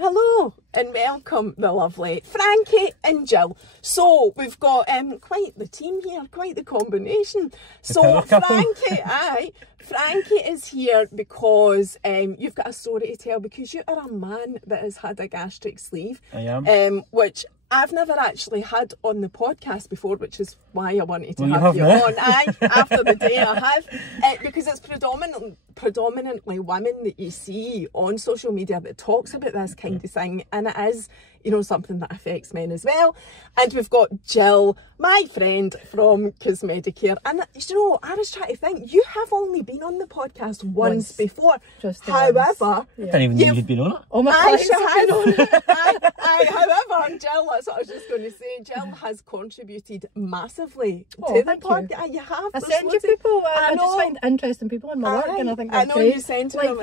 Hello and welcome the lovely Frankie and Gill. So we've got quite the team here, quite the combination. So Frankie is here because you've got a story to tell, because you are a man that has had a gastric sleeve. I am. Which I've never actually had on the podcast before, which is why I wanted to have you on. After the day I have, because it's predominantly women that you see on social media that talks about this kind of thing, and it is, you know, something that affects men as well. And we've got Gill, my friend from Cosmedicare, and you know, I was trying to think, you have only been on the podcast once before. However, I didn't even know you'd been on it. Oh my God! However, Gill, that's what I was just going to say. Gill has contributed massively to the podcast. You have. I send you people. I just find interesting people in my work, and I think that's great. You send to them.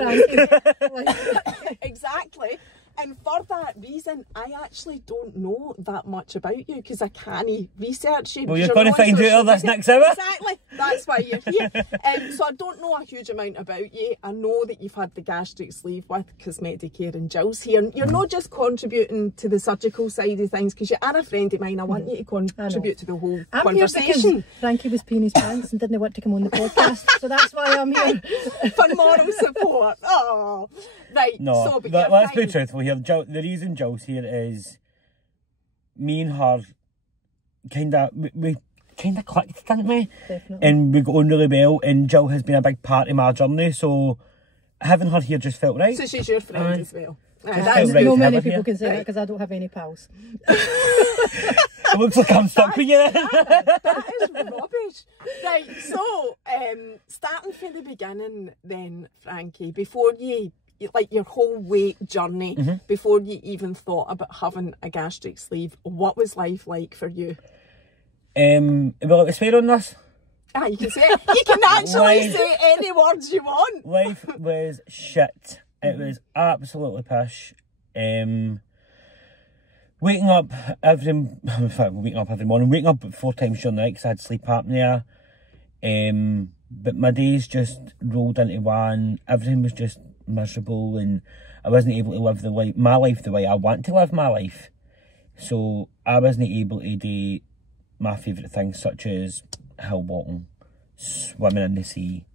Exactly. And for that reason, I actually don't know that much about you, because I can't research you. Well, you're going to find out all this next hour. Exactly. That's why you're here. So I don't know a huge amount about you. I know that you've had the gastric sleeve with Cosmedicare, and Gill's here. You're not just contributing to the surgical side of things, because you are a friend of mine. I want you to contribute to the whole conversation. Here because Frankie was peeing his pants and didn't want to come on the podcast, so that's why I'm here. For moral support. Oh, right. No, so, but let's be truthful here. The reason Gill's here is me and her we kind of clicked, didn't we? Definitely. And we got on really well, and Gill has been a big part of my journey, so having her here just felt right. So she's your friend as well. No many people can say that, because I don't have any pals. It looks like I'm stuck with you then. That is rubbish. Right, so starting from the beginning then, Frankie, before you, like your whole weight journey, before you even thought about having a gastric sleeve, what was life like for you? Will I swear on this? You can say it. You can actually say any words you want. Life was shit. It was absolutely pish. Waking up every morning, waking up 4 times during the night because I had sleep apnea. But my days just rolled into one. Everything was just miserable, and I wasn't able to live my life the way I want to live my life. So I wasn't able to do my favourite things, such as hill walking, swimming in the sea,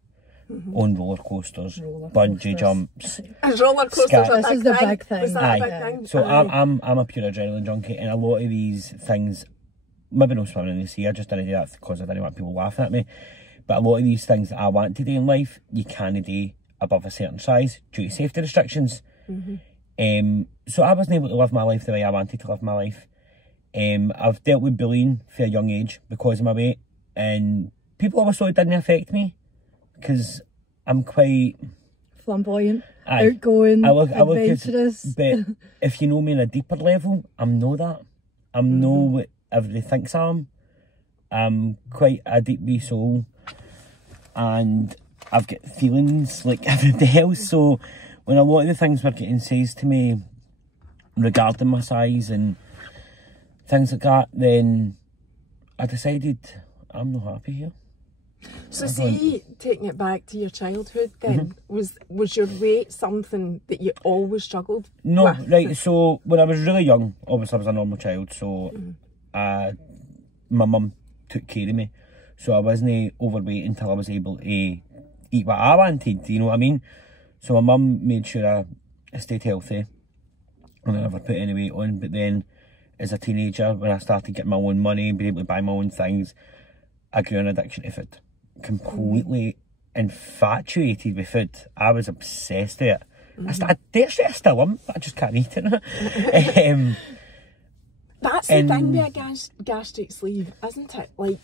on roller coasters, bungee jumps. Roller coasters, this is the big thing. Was that a big thing? So I'm a pure adrenaline junkie, and a lot of these things, maybe not swimming in the sea, I just didn't do that because I didn't want people laughing at me. But a lot of these things that I want to do in life, you can't do above a certain size due to safety restrictions. So I wasn't able to live my life the way I wanted to live my life. I've dealt with bullying for a young age because of my weight, and people always thought it didn't affect me because I'm quite flamboyant, outgoing, adventurous. But if you know me on a deeper level, I'm not that. I'm not what everybody thinks I am. I'm quite a deep wee soul, and I've got feelings like everybody else. So when a lot of the things were getting said to me regarding my size and things like that, then I decided I'm not happy here. So see, taking it back to your childhood then, was your weight something that you always struggled with? No, right, so when I was really young, obviously I was a normal child, so my mum took care of me. So I wasn't overweight until I was able to eat what I wanted, you know what I mean? So my mum made sure I stayed healthy and I never put any weight on. But then as a teenager, when I started getting my own money and being able to buy my own things, I grew an addiction to food. Completely infatuated with food. I was obsessed with it. I dare say I still am, but I just can't eat it. That's the thing with a gastric sleeve, isn't it? Like,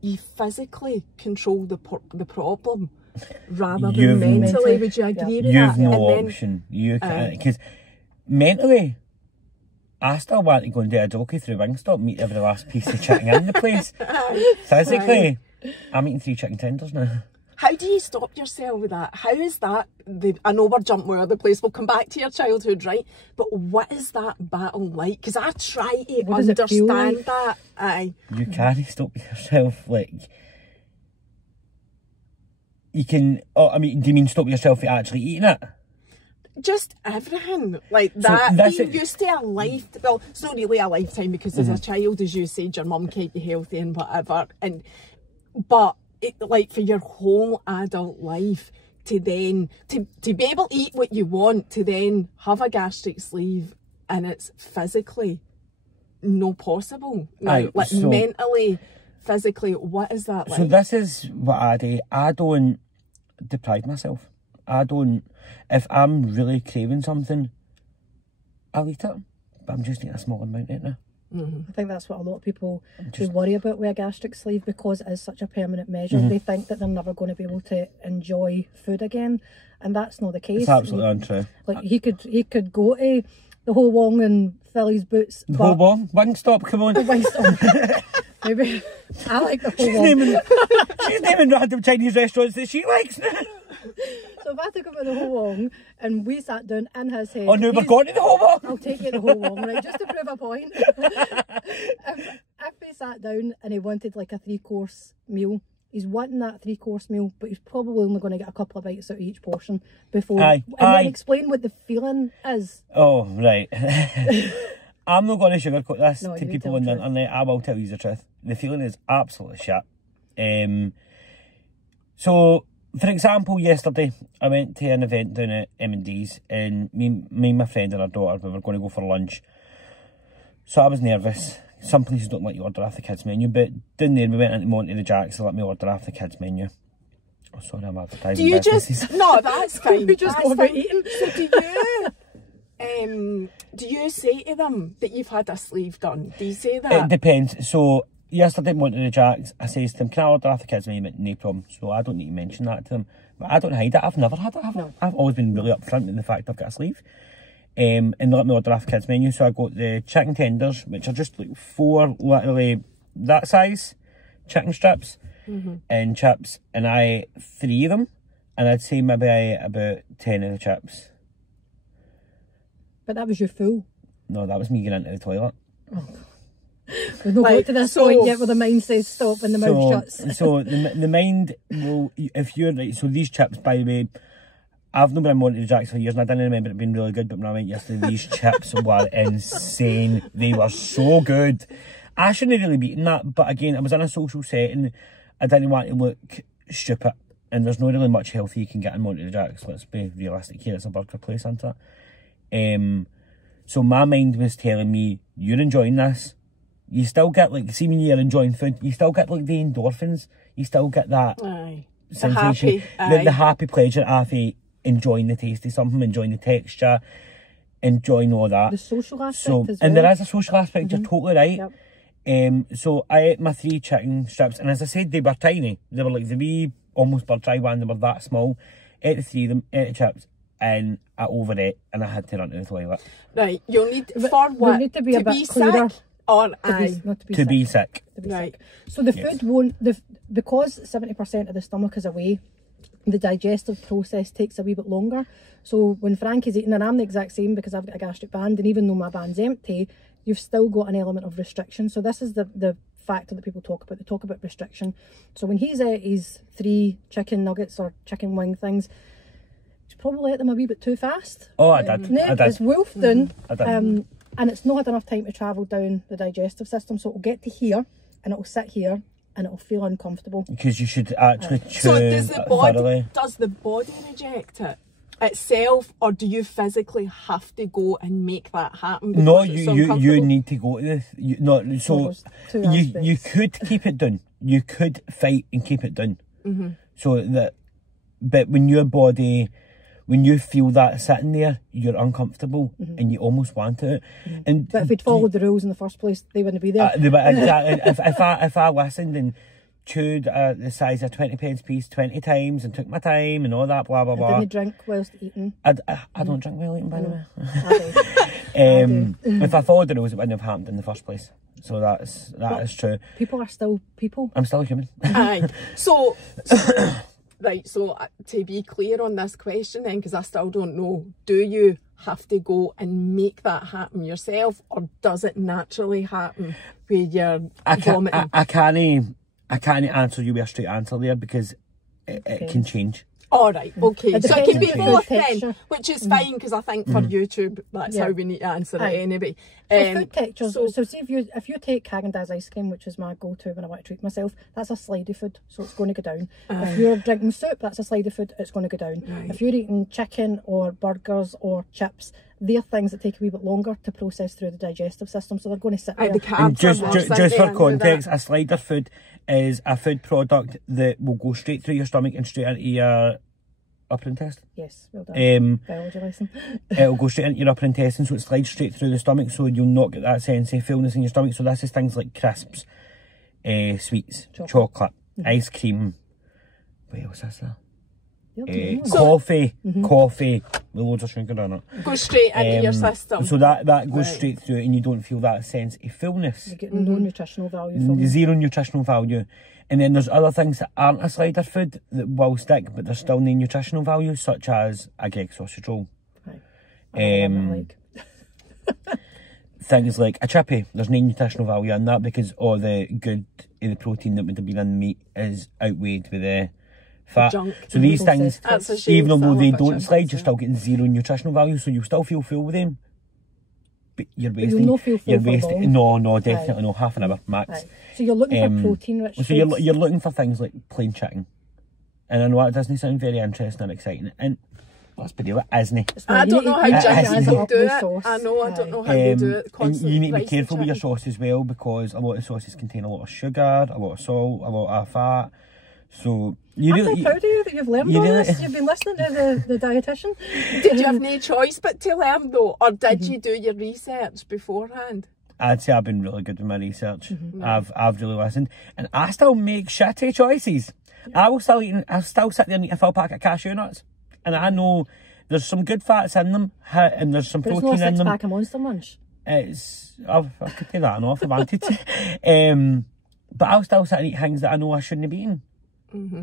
you physically control the problem rather than mentally. Would you agree with that? You've no option. You can't, because mentally, I still want to go and do a jockey through Wingstop and eat every last piece of chicken in the place. Physically, I'm eating 3 chicken tenders now. How do you stop yourself with that? How is that? I know we're jumping all over the place. We'll come back to your childhood, right? But what is that battle like? Because I try to understand that. You can't stop yourself. Like, you can. Oh, I mean, do you mean stop yourself from actually eating it? just everything like that. Being used to a life, well, it's not really a lifetime because as a child, as you said, your mum kept you healthy and whatever, but like for your whole adult life to then to be able to eat what you want, to then have a gastric sleeve and it's physically no possible now, like so, mentally, physically, what is that like? So this is what I do. I don't deprive myself. I don't, if I'm really craving something, I'll eat it, but I'm just eating a small amount right now. I think that's what a lot of people do worry about with a gastric sleeve, because it is such a permanent measure. They think that they're never going to be able to enjoy food again, and that's not the case. It's absolutely untrue. Like he could go to the Ho Wong and fill his boots. The Ho Wong? Wingstop, come on. Wingstop. Maybe. I like the Ho Wong. She's naming random Chinese restaurants that she likes now. So if I took him to the Ho Wong and we sat down in his head... Oh no, we're going to the Ho Wong! I'll take you to the Ho Wong, right, just to prove a point. If we sat down and he wanted like a 3-course meal, he's wanting that 3-course meal, but he's probably only going to get a couple of bites out of each portion before... then explain what the feeling is. Oh, right. I'm not going to sugarcoat this to people on the internet. I will tell you the truth. The feeling is absolutely shit. So... For example, yesterday I went to an event down at M&D's and me and my friend and her daughter, we were going to go for lunch. So I was nervous. Some places don't let you order off the kids menu, but down there we went into Monty the Jacks and let me order off the kids menu. Oh, sorry, I'm advertising. Do you just... No, that's fine. We just go about eating. So do you say to them that you've had a sleeve done? Do you say that? It depends. So... Yesterday, went to the Jacks, I says to them, can I order off the kids' menu? No problem. So I don't need to mention that to them. But I don't hide it. I've never had it. I've always been really upfront in the fact I've got a sleeve. And they let me order off the kids' menu. So I got the chicken tenders, which are just like 4 literally that size chicken strips and chips. And I ate 3 of them. And I'd say maybe I ate about 10 of the chips. But that was your full? No, that was me getting into the toilet. Oh. We've not got to this point yet where the mind says stop and the mouth shuts. So the mind will, if you're right, so these chips, by the way, I've not been in Monty Jacks for years and I didn't remember it being really good, but when I went yesterday, these chips were insane. They were so good. I shouldn't have really beaten that, but again, I was in a social setting. I didn't want to look stupid, and there's not really much healthy you can get in Monty Jacks. Let's be realistic here, it's a burger place, isn't it? So my mind was telling me, you're enjoying this. You still get, like, see when you're enjoying food, you still get, like, the endorphins. You still get that sensation. The happy pleasure of enjoying the taste of something, enjoying the texture, enjoying all that. The social aspect as well. And there is a social aspect, you're totally right. Yep. So I ate my 3 chicken strips, and as I said, they were tiny. They were like the wee, almost bird eye one, they were that small. Ate the 3 of them, ate the chips, and I overate, and I had to run to the toilet. Right, you'll need, for what? Need to be a bit clearer. Sick? Or to be sick. Right. So the food won't, because 70% of the stomach is away, the digestive process takes a wee bit longer. So when Frankie's eating, and I'm the exact same because I've got a gastric band, and even though my band's empty, you've still got an element of restriction. So this is the factor that people talk about. They talk about restriction. So when he's ate his 3 chicken nuggets or chicken wing things, he's probably ate them a wee bit too fast. Oh, I did. I did. It's wolfed in. I did. And it's not had enough time to travel down the digestive system, so it'll get to here and it'll sit here and it'll feel uncomfortable. Because you should actually chew. So does the body reject it itself, or do you physically have to go and make that happen? No, you need to go to this. You could keep it done. You could fight and keep it done. So that, but when your body, when you feel that sitting there, you're uncomfortable and you almost want it. But if we'd followed the rules in the first place, they wouldn't be there. Exactly. if I listened and chewed the size of 20p piece 20 times and took my time and all that, blah, blah, blah. Didn't drink whilst eating? I don't drink while eating, by the way. If I followed the rules, it wouldn't have happened in the first place. So that is true. People are still people. I'm still human. Aye. So right, so to be clear on this question then, because I still don't know, do you have to go and make that happen yourself, or does it naturally happen where you're vomiting? I can't answer you with a straight answer there, because it can change. All right, okay. It So it depends can be on the both food then, texture. which is fine because I think for YouTube that's Yeah. how we need to answer it Aye. anyway. So food textures. So see if you take Häagen-Dazs ice cream, which is my go-to when I want to treat myself, that's a slidey food, so it's going to go down. If you're drinking soup, that's a slidey food, it's going to go down. Right. If you're eating chicken or burgers or chips, they're things that take a wee bit longer to process through the digestive system, so they're going to sit there. The And carbs are worse, just aren't they, for and context, that- a slider food is a food product that will go straight through your stomach and straight into your upper intestine. Yes, well done. Biology lesson. It'll go straight into your upper intestine, so it slides straight through the stomach, so you'll not get that sense of fullness in your stomach. So this is things like crisps, sweets, chocolate, ice cream. What else is there? Coffee with loads of sugar in it. Go straight into your system. So that goes straight through, and you don't feel that sense of fullness. You get no nutritional value from it. Zero nutritional value. And then there's other things that aren't a slider food that will stick, but there's still no nutritional value, such as a egg sausage roll. Things like a chippy, there's no nutritional value in that because all the good the protein that would have been in the meat is outweighed with the fat. Junk. So these things, That's a shame, even though still, they but don't chips, slide, you're still getting zero nutritional value, so you'll still feel full with them. But you're wasting. You'll not feel full you're for wasting. long. No, definitely no. Half an hour max. So you're looking for protein-rich So foods. you're looking for things like plain chicken, and I know that doesn't sound very interesting or exciting, and let's be real, it isn't. I don't know how ginger people do it. Sauce. I know, I don't know how they do it. And you need to be Constantly careful with your chicken. sauce as well, because a lot of sauces contain a lot of sugar, a lot of salt, a lot of fat. So you I'm really, so proud of you that you've learned all this. You've been listening to the dietitian. Did you have no choice but to learn though, or did you do your research beforehand? I'd say I've been really good with my research. I've really listened, and I still make shitty choices. I will still eat. I still sit there and eat a full packet of cashew nuts, and I know there's some good fats in them, and there's some But it's protein not a in them. six-pack of Monster Munch. It's I could do that enough if I wanted to. But I'll still sit and eat things that I know I shouldn't have eaten.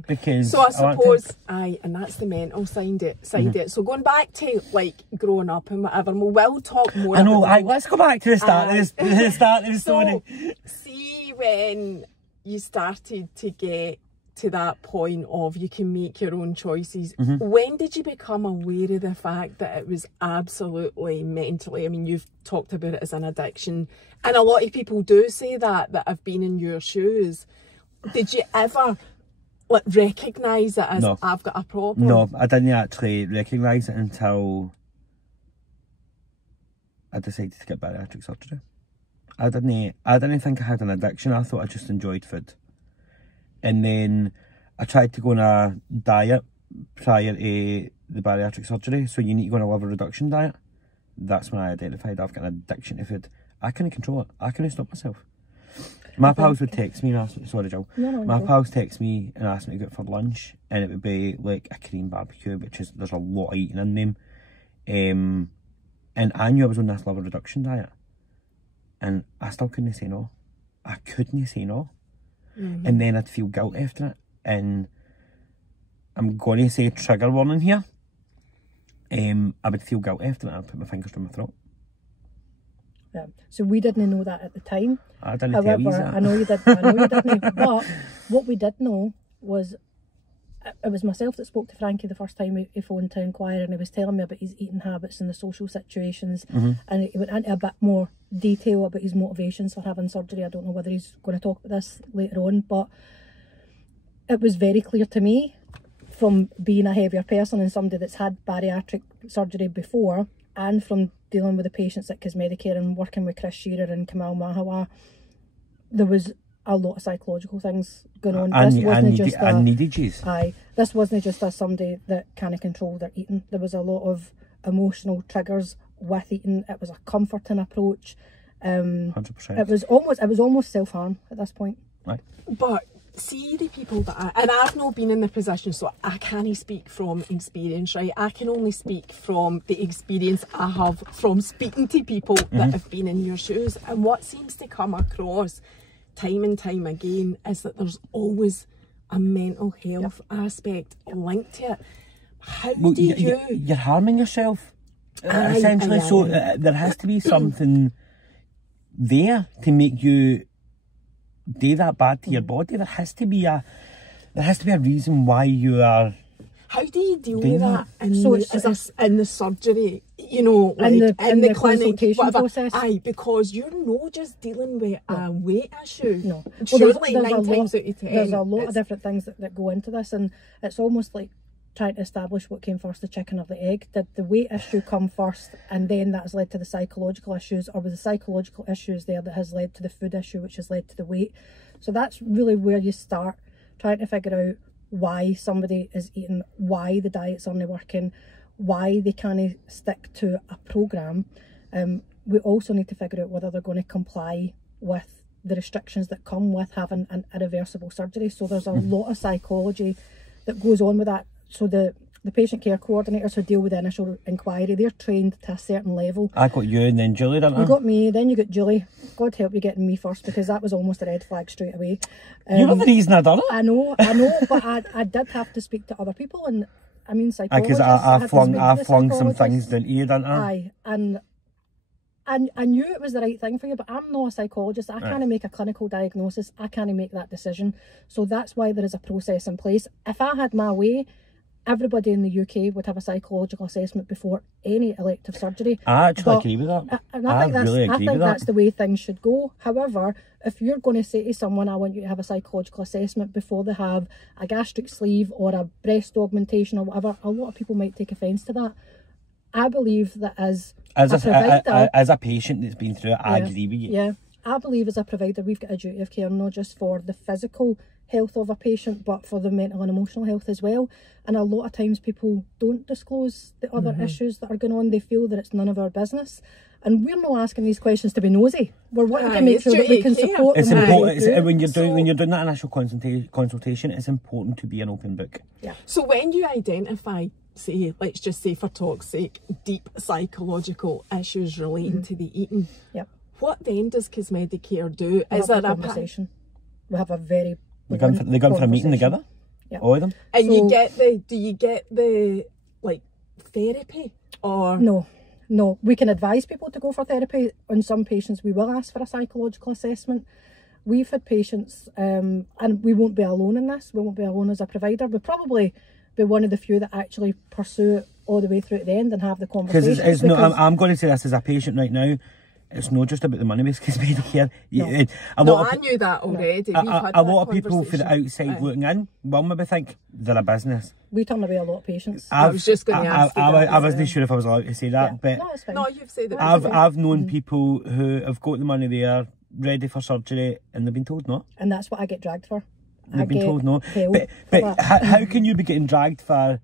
Because So I suppose, and that's the mental side it. So going back to like growing up and whatever, we will talk more. I know. about Let's go back to the start. The start of the story. So, see when you started to get to that point of you can make your own choices. When did you become aware of the fact that it was absolutely mentally? I mean, you've talked about it as an addiction, and a lot of people do say that have been in your shoes. Did you ever like recognise it as No. I've got a problem? No, I didn't actually recognise it until I decided to get bariatric surgery. I didn't think I had an addiction. I thought I just enjoyed food. And then I tried to go on a diet prior to the bariatric surgery. So you need to go on a liver reduction diet. That's when I identified I've got an addiction to food. I couldn't control it. I couldn't stop myself. My pals would text me and ask me, sorry Jill, my pals text me and ask me to go out for lunch, and it would be like a Korean barbecue, which is, there's a lot of eating in them. And I knew I was on this liver reduction diet, and I still couldn't say no. I couldn't say no. And then I'd feel guilt after it, and I'm going to say trigger warning here. I would feel guilt after it, and I'd put my fingers to my throat. Yeah. So we didn't know that at the time. I didn't tell you that. I know you didn't. But what we did know was, it was myself that spoke to Frankie the first time he phoned to inquire, and he was telling me about his eating habits and the social situations, and he went into a bit more detail about his motivations for having surgery. I don't know whether he's going to talk about this later on, but it was very clear to me, from being a heavier person and somebody that's had bariatric surgery before, and from dealing with the patients at Cosmedicare and working with Chris Shearer and Kamal Mahawa, there was a lot of psychological things going on. I needed you. This wasn't just as somebody that kind of controlled their eating. There was a lot of emotional triggers with eating. It was a comforting approach. 100%. It was almost self-harm at this point. Right. But see the people that and I've not been in the position, so I can't speak from experience, right? I can only speak from the experience I have from speaking to people that have been in your shoes. And what seems to come across time and time again is that there's always a mental health aspect linked to it. How did you're harming yourself essentially. So there has to be something there to make you do that bad to your body. There has to be a reason why you are How do you deal with that in the surgery? You know, like in the clinic, consultation process. Aye, because you're not just dealing with a weight issue. No, surely 9 times out of 10. There's a lot of different things that go into this, and it's almost like trying to establish what came first, the chicken or the egg. Did the weight issue come first, and then that has led to the psychological issues, or was the psychological issues there that has led to the food issue, which has led to the weight? So that's really where you start trying to figure out why somebody is eating, why the diets aren't working, why they can't stick to a programme. We also need to figure out whether they're going to comply with the restrictions that come with having an irreversible surgery. So there's a lot of psychology that goes on with that. So the patient care coordinators who deal with the initial inquiry, they're trained to a certain level. I got you and then Julie, didn't I? You got me, then you got Julie. God help you getting me first, because that was almost a red flag straight away. You were the reason I done it. I know, but I did have to speak to other people, and I mean psychologists. Because I flung some things down to you, didn't I? Aye, and I knew it was the right thing for you, but I'm not a psychologist. I can't make a clinical diagnosis. I can't make that decision. So that's why there is a process in place. If I had my way, everybody in the UK would have a psychological assessment before any elective surgery. I actually agree with that. I think that's the way things should go. However, if you're going to say to someone, I want you to have a psychological assessment before they have a gastric sleeve or a breast augmentation or whatever, a lot of people might take offence to that. I believe that as a patient that's been through it, I agree with you. Yeah, I believe as a provider, we've got a duty of care, not just for the physical health of a patient, but for the mental and emotional health as well. And a lot of times people don't disclose the other issues that are going on. They feel that it's none of our business. And we're not asking these questions to be nosy. We're wanting to make sure that we can support them. It's important when you're doing that initial consultation. It's important to be an open book. Yeah. So when you identify, say, let's just say for talk's sake, deep psychological issues relating to the eating, what then does Cosmedicare do? Is there a conversation? We have a very They go for a meeting together. Yeah. All of them. And do you get the like therapy or No, we can advise people to go for therapy. On some patients, we will ask for a psychological assessment. We've had patients, and we won't be alone in this. We won't be alone as a provider. We'll probably be one of the few that actually pursue it all the way through to the end and have the conversation. Because I'm going to say this as a patient right now. It's not just about the money with Cosmedicare. I knew that already. A lot of people from the outside looking in will maybe think they're a business. We turn away a lot of patients. I was just going to ask you that. I wasn't sure if I was allowed to say that, but no, it's fine. No, you've said it. I've known people who have got the money there, ready for surgery, and they've been told no. And that's what I get dragged for. They've been told no. But how can you be getting dragged for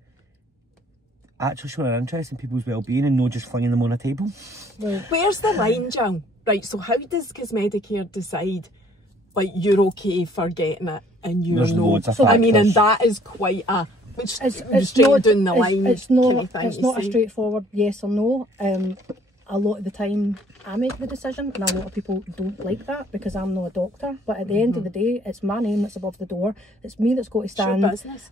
actually showing an interest in people's well-being and not just flinging them on a table? Where's the line, Gill? Right, so how does Cosmedicare decide, like, you're okay for getting it and you're not? So, I mean, and that is quite a... Which it's straight down the line. It's not a straightforward yes or no. A lot of the time I make the decision, and a lot of people don't like that because I'm not a doctor. But at the end of the day, it's my name that's above the door. It's me that's got to stand,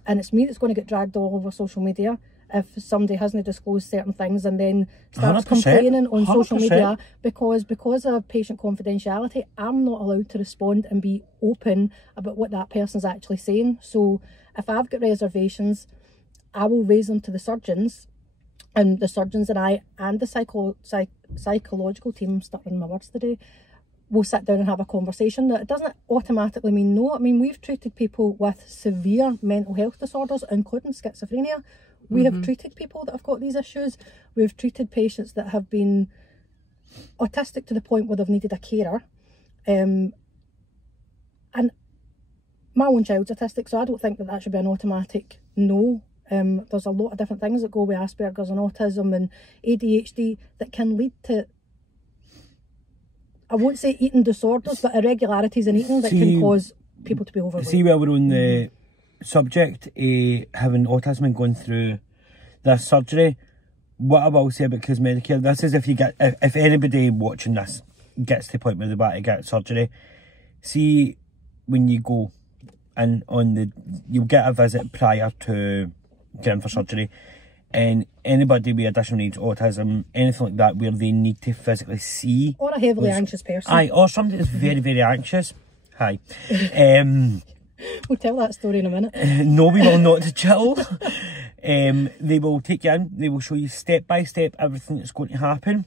and it's me that's going to get dragged all over social media if somebody hasn't disclosed certain things and then starts complaining on social media because of patient confidentiality. I'm not allowed to respond and be open about what that person's actually saying. So if I've got reservations, I will raise them to the surgeons, and the surgeons and I and the psychological team, I'm stuttering my words today, will sit down and have a conversation. Now, it doesn't automatically mean no. I mean, we've treated people with severe mental health disorders, including schizophrenia. We have treated people that have got these issues. We've treated patients that have been autistic to the point where they've needed a carer. And my own child's autistic, so I don't think that should be an automatic no. There's a lot of different things that go with Asperger's and autism and ADHD that can lead to, I won't say eating disorders, but irregularities in eating that can cause people to be overweight. See, while we're on the subject, having autism and going through this surgery, what I will say about Cosmedicare, this is if anybody watching this gets to the point where they're about to get surgery, see, when you go and you'll get a visit prior to getting for surgery, and anybody with additional needs, autism, anything like that, where they need to physically see, or a heavily anxious person, or somebody that's very, very anxious. We'll tell that story in a minute. No, we will not, Gill. They will take you in, they will show you step by step everything that's going to happen.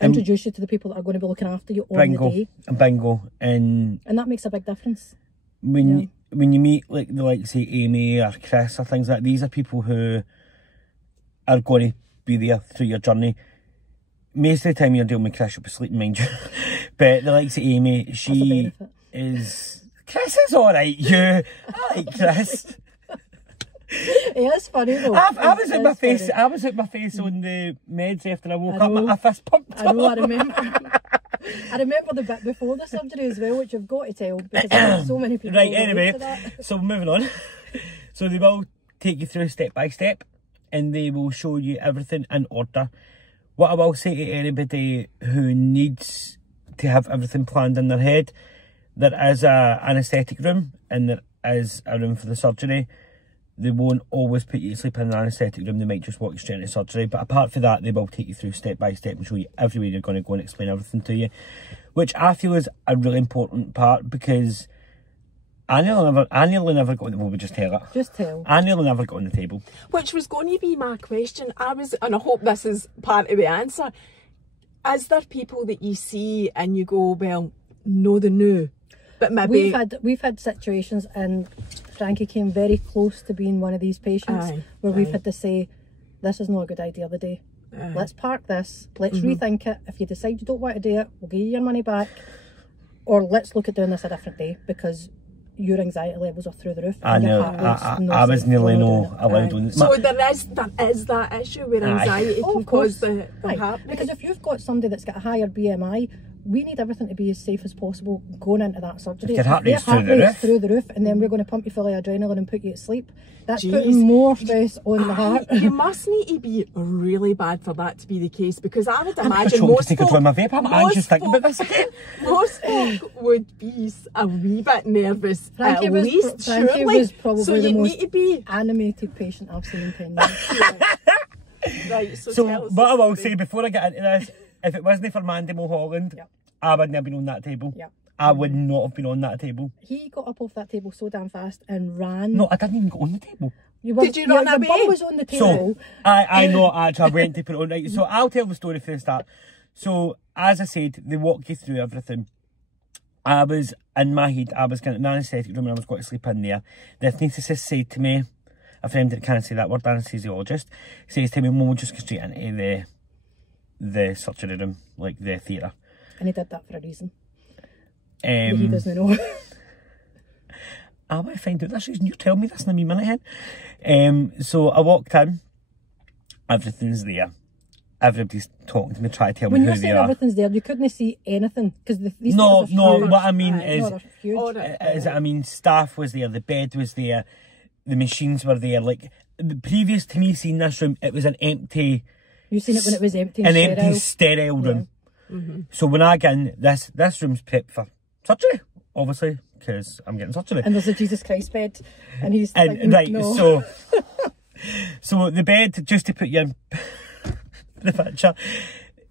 Introduce you to the people that are going to be looking after you on the day. Bingo. And that makes a big difference. When you meet like the likes of Amy or Chris or things like that, these are people who are going to be there through your journey. Most of the time you're dealing with Chris, you'll be sleeping, mind you. But the likes of Amy, she is... Chris is alright, you. I like Chris. Yeah, it's funny though. I was at my face on the meds after I woke up, my fist pumped. I know, I remember. I remember the bit before the surgery as well, which I've got to tell, because there's so many people. Right, anyway, so moving on. So they will take you through step by step, and they will show you everything in order. What I will say to anybody who needs to have everything planned in their head, there is a anaesthetic room and there is a room for the surgery. They won't always put you to sleep in an anaesthetic room, they might just walk you straight into surgery. But apart from that, they will take you through step by step and show you everywhere you're going to go and explain everything to you. Which I feel is a really important part, because I nearly never got on the... Well, we just tell it. Just tell. I nearly never got on the table. Which was going to be my question. And I hope this is part of the answer. Is there people that you see and you go, well, no, they knew, but maybe... We've had situations, and Frankie came very close to being one of these patients, where we've had to say, this is not a good idea the day. Let's park this, let's rethink it. If you decide you don't want to do it, we'll give you your money back. Or let's look at doing this a different day, because your anxiety levels are through the roof. I know. I was nearly no allowed on. So there is that issue where anxiety can cause the heart. Because if you've got somebody that's got a higher BMI, we need everything to be as safe as possible going into that surgery. Your heart rate's through the roof, and then we're going to pump you full of adrenaline and put you to sleep. That's putting more stress on the heart. You must need to be really bad for that to be the case, because I would imagine most folk would be a wee bit nervous. Frankie at was, least, Frankie surely. was probably so the you most need to be animated patient I've seen in 10 years. Right, so what I will say before I get into this, if it wasn't for Mandy Mulholland, I wouldn't have been on that table. I would not have been on that table. He got up off that table so damn fast and ran. No, I didn't even go on the table. Did you run away? The bum was on the table. So, I know, actually, I went to put it on. Right, so I'll tell the story from the start. So, as I said, they walk you through everything. I was, in my head, I was getting an anaesthetic room and I was going to sleep in there. The anaesthetist said to me, a friend that can't say that word, anesthesiologist, says to me, we'll just go straight into the surgery room, like the theatre. And he did that for a reason. He doesn't know. I might find out this reason. You tell me this in a wee minute hen. So I walked in. Everything's there. Everybody's talking to me, trying to tell me who they are. When you're saying everything's there, you couldn't see anything, because these no. things are What I mean is, huge. staff was there, the bed was there, the machines were there. Like previous to me seeing this room, it was an empty. You seen it when it was empty. Empty sterile room. So when I get in, this room's prepped for surgery, obviously, because I'm getting surgery. And there's a Jesus Christ bed, and he's like, right, no. So the bed, just to put you in the picture,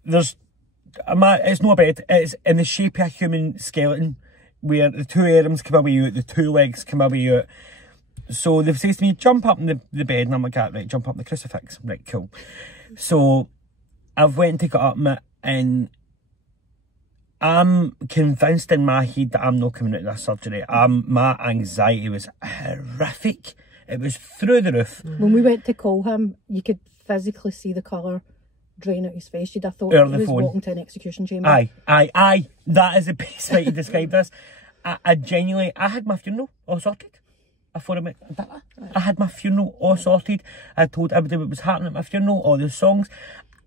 it's not a bed, it's in the shape of a human skeleton, where the two arms come away out, the two legs come away out. So they've said to me, jump up in the bed, and I'm like, right, jump up in the crucifix. Right, cool. So I've went to get up and I'm convinced in my head that I'm not coming out of this surgery. My anxiety was horrific. It was through the roof. When we went to call him, you could physically see the colour drain out his face. You'd have thought he was walking to an execution chamber. Aye. That is the best way to describe this. I genuinely, I had my funeral all sorted. I had my funeral all sorted. I told everybody what was happening at my funeral, all the songs.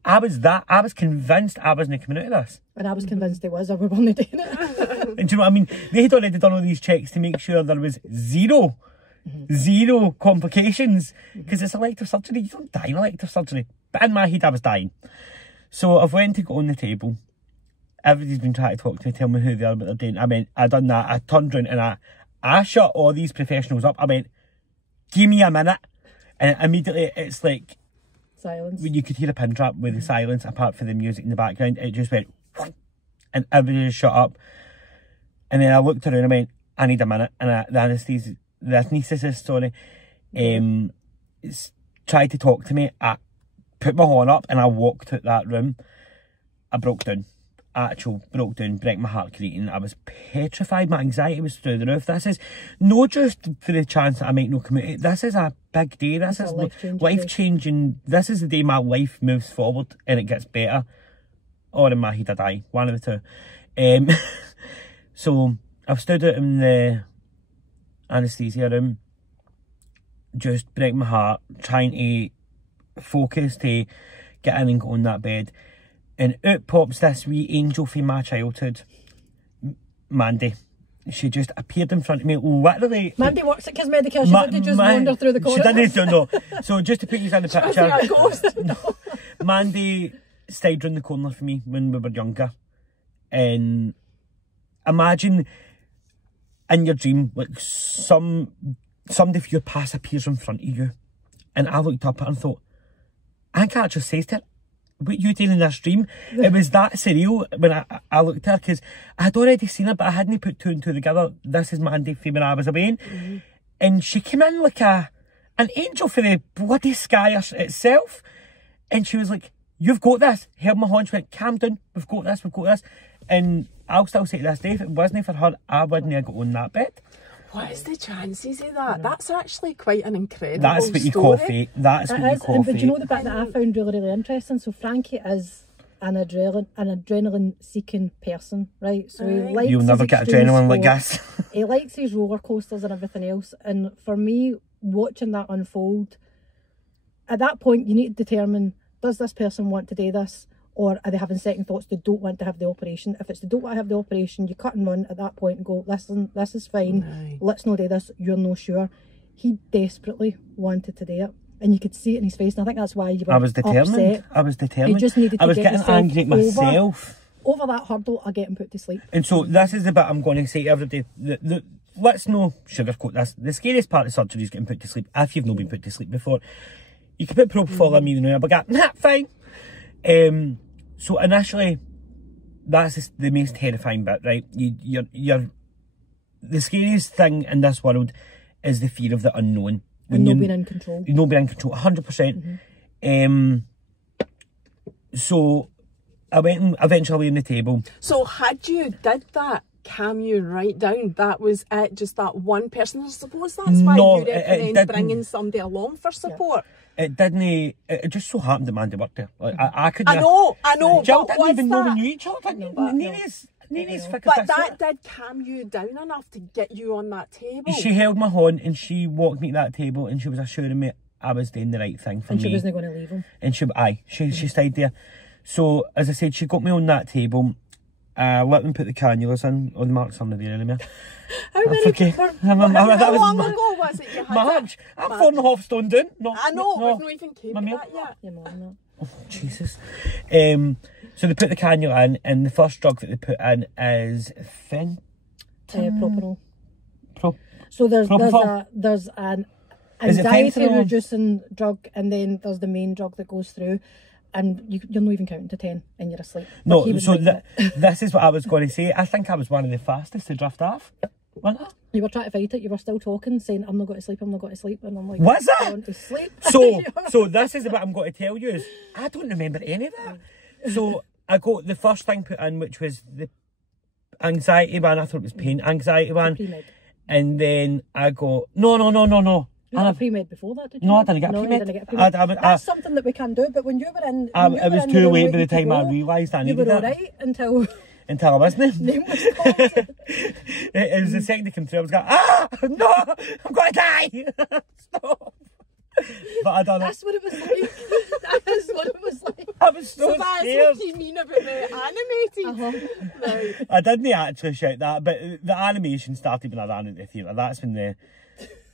I was convinced I wasn't coming out of this. And I was convinced he was, or we weren't doing it. And do you know what I mean? They had already done all these checks to make sure there was zero complications. Because it's elective surgery. You don't die in elective surgery. But in my head, I was dying. So I've went to go on the table. Everybody's been trying to talk to me, tell me who they are, what they're doing. I mean, I done that. I turned around and I shut all these professionals up. I went, give me a minute. And immediately it's like, silence. When you could hear a pin drop with the silence, apart from the music in the background, it just went, and everybody just shut up. And then I looked around and I went, I need a minute. And the anaesthetist, tried to talk to me. I put my horn up and I walked out that room. I broke down. Broke down, break my heart creating. I was petrified. My anxiety was through the roof. This is not just for the chance that I might not come out. This is a big day. This is life-changing. This is the day my life moves forward and it gets better. Or in my head I die. One of the two. So I've stood out in the anaesthesia room, just break my heart, trying to focus to get in and go on that bed. And out pops this wee angel from my childhood, Mandy. She just appeared in front of me, literally. Mandy works at Cosmedicare, she didn't just wander through the corridor. She didn't, no. So just to put you in the picture. A ghost. No. Mandy stayed round the corner for me when we were younger. And imagine in your dream, like somebody from your past appears in front of you. And I looked up at her and thought, I can't just say to her, what you doing in this dream? It was that surreal when I looked at her, because I had already seen her, but I hadn't put two and two together. This is Mandy from when I was away. And she came in like an angel for the bloody sky itself. And she was like, you've got this. Held my hand, she went, calm down, we've got this, we've got this. And I'll still say to this day, if it wasn't for her, I wouldn't have got on that bed. What is the chances of that? That's actually quite an incredible That's what you call fate. That's what you call fate. But you know the bit that I found really, really interesting? So Frankie is an adrenaline-seeking person, right? So he likes You'll never get adrenaline like this. He likes his roller coasters and everything else. And for me, watching that unfold, at that point, you need to determine, does this person want to do this? Or are they having second thoughts, they don't want to have the operation? If it's they don't want to have the operation, you cut and run at that point and go, listen, this is fine, let's not do this, you're no sure. He desperately wanted to do it. And you could see it in his face, and I think that's why you were I was determined. upset. I was determined. You just needed to I was get getting angry at myself. Over that hurdle, I get him put to sleep. And so this is the bit I'm going to say to everybody. Let's no sugarcoat this. The scariest part of surgery is getting put to sleep. If you've not been put to sleep before, you can put propofol in me, you know, but go, nah, fine. So initially, that's the most terrifying bit, right? You're the scariest thing in this world is the fear of the unknown. And not being in control. You're not being in control, 100%. So I went and eventually lay on the table. So did that calm you right down? That was it, just that one person? I suppose that's why you recommend bringing somebody along for support. Yeah. It didn't. It just so happened that Mandy worked there. Like I couldn't. I know. Jill didn't even know we knew each other. But that did calm you down enough to get you on that table. She held my hand and she walked me to that table and she was assuring me I was doing the right thing for me. And she wasn't going to leave him. And she stayed there. So as I said, she got me on that table. Let them put the cannulas in. Oh, the marks on the there anyway. How many people? How long ago was it you had March. I'm 4.5 stone down. No, I know, no. we've not even came to that yet. Your mum, no. Oh, Jesus. So they put the cannula in, and the first drug that they put in is Propanol. So there's an anxiety reducing drug, and then there's the main drug that goes through. And you're not even counting to 10 and you're asleep. No, so this is what I was going to say. I think I was one of the fastest to drift off. Wasn't I? You were trying to fight it. You were still talking, saying, I'm not going to sleep, I'm not going to sleep. And I'm like, was that? Going to sleep. So this is what I'm going to tell you is, I don't remember any of that. So I got the first thing put in, which was the anxiety one. I thought it was pain anxiety one. Pre-med. And then I got, no. You got a pre-med before that, did you? No, I didn't get a pre-med. You didn't get a pre-med. That's something that we can do, but when you were in... it was too late by the time I realised I needed it. You were alright until... Until I wasn't. Name was called. It was the second they came through, I was going, no, I'm going to die. Stop. But I done it. That's what it was like. That is what it was like. I was so that's scared. what you mean about the animated. Right. I didn't actually shout that, but the animation started when I ran into the theatre. That's when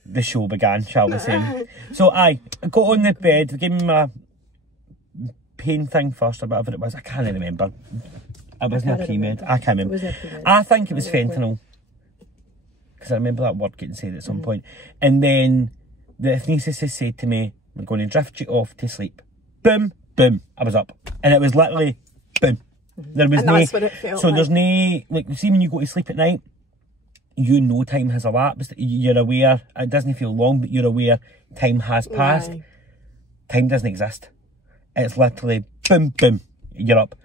the show began, shall we say. So I got on the bed, they gave me my pain thing first or whatever it was. I can't remember. It wasn't a pre-med. I can't remember. I think it was fentanyl. Because I remember that word getting said at some point. And then the anaesthetist said to me, we're going to drift you off to sleep. Boom, boom. I was up. And it was literally boom. There was that's what it felt so like. There's no, like, see when you go to sleep at night, you know time has elapsed. You're aware, it doesn't feel long, but you're aware time has passed. Right. time doesn't exist. It's literally boom, boom, you're up.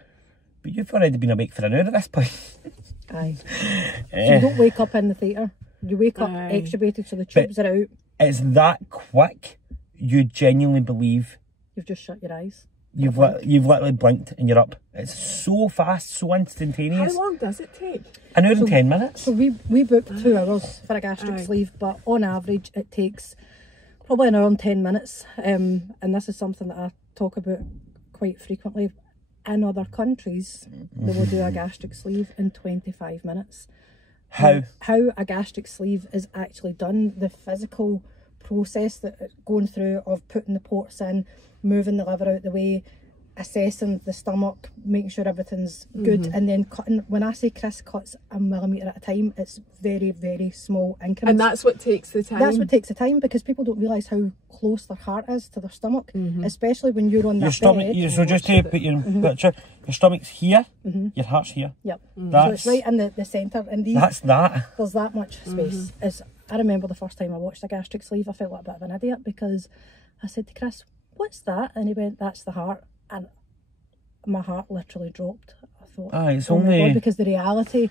But you've already been awake for an hour at this point. Aye. So you don't wake up in the theatre. You wake up extubated so the tubes are out. It's that quick, you genuinely believe... You've just shut your eyes. You've literally blinked and you're up. It's so fast, so instantaneous. How long does it take? An hour and 10 minutes. So we booked 2 hours for a gastric sleeve, but on average it takes probably an hour and 10 minutes. And this is something that I talk about quite frequently. In other countries, they will do a gastric sleeve in 25 minutes. How a gastric sleeve is actually done, the physical process that it's going through of putting the ports in, moving the liver out the way, assessing the stomach, making sure everything's good, and then cutting. When I say Chris cuts a millimetre at a time, it's very, very small increments. And that's what takes the time? That's what takes the time, because people don't realise how close their heart is to their stomach, especially when you're on that bed. So just to put your picture, your stomach's here, your heart's here. Yep. So it's right in the centre. And that's that. There's that much space. I remember the first time I watched a gastric sleeve, I felt like a bit of an idiot, because I said to Chris, "What's that?" And he went, "That's the heart." And my heart literally dropped. I thought, it's oh only... my God, because the reality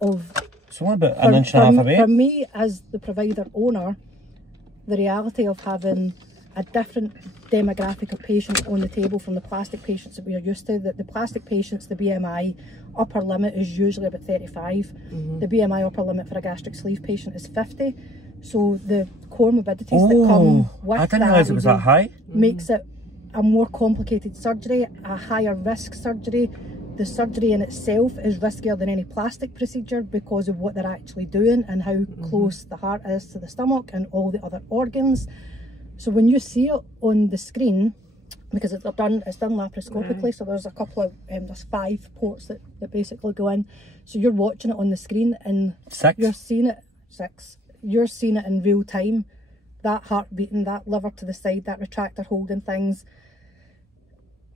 of... It's only about an inch and a half away. For me, as the provider owner, the reality of having a different demographic of patient on the table from the plastic patients that we are used to. The plastic patients, the BMI upper limit is usually about 35. The BMI upper limit for a gastric sleeve patient is 50. So the comorbidities that come with I didn't realise it was that high. Makes it a more complicated surgery, a higher risk surgery. The surgery in itself is riskier than any plastic procedure because of what they're actually doing and how close the heart is to the stomach and all the other organs. So when you see it on the screen, because it's done laparoscopically, so there's a couple of, there's 5 ports that basically go in. So you're watching it on the screen and you're seeing it, 6, you're seeing it in real time. That heart beating, that liver to the side, that retractor holding things.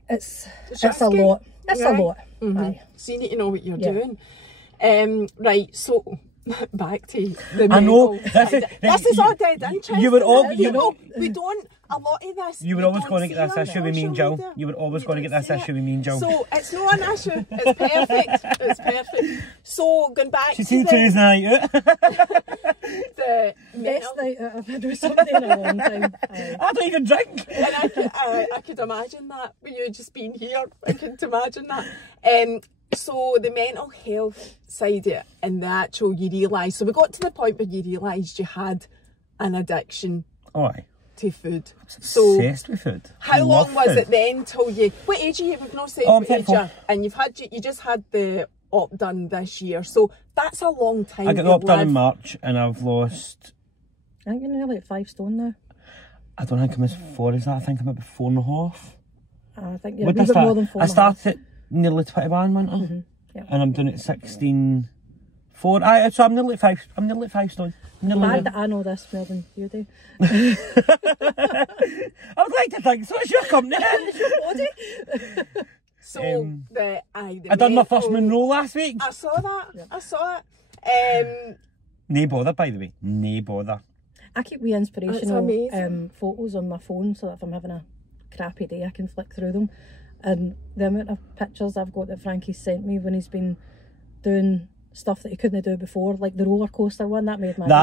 It's a lot. It's a lot. So you need to know what you're doing. Right, so back to the I know. This is all dead interest. You were all, we don't, a lot of this. You were always going to get this issue with me and Gill. You were always going to get this issue with me and Gill. So it's not an issue. It's perfect. It's perfect. So going back to today's night out. The best night out I've had with somebody in a long time. I don't even drink. And I could imagine that with you just being here. I could imagine that. So the mental health side of it and the actual, you realise, so we got to the point where you realised you had an addiction to food. So obsessed with food. How long was it then till you, what age are you? We've not said what age you are. And you just had the op done this year. So that's a long time. I got the op done in March and I've lost... I think you're nearly at 5 stone now. I don't think I'm as 4 as that. I think I'm about 4.5. I think you're a bit more than 4. I started nearly 21, wasn't I? Yep. And I'm doing it 16.4. So I'm nearly 5. I'm nearly 5 stone. Mad that I know this more than you do. I would like to think so. It's your company. It's your body. So I done my first Monroe last week. I saw that. Yeah. I saw it. No bother, by the way. No bother. I keep wee inspirational photos on my phone so that if I'm having a crappy day I can flick through them. And the amount of pictures I've got that Frankie's sent me when he's been doing stuff that he couldn't do before, like the roller coaster one, that made my day.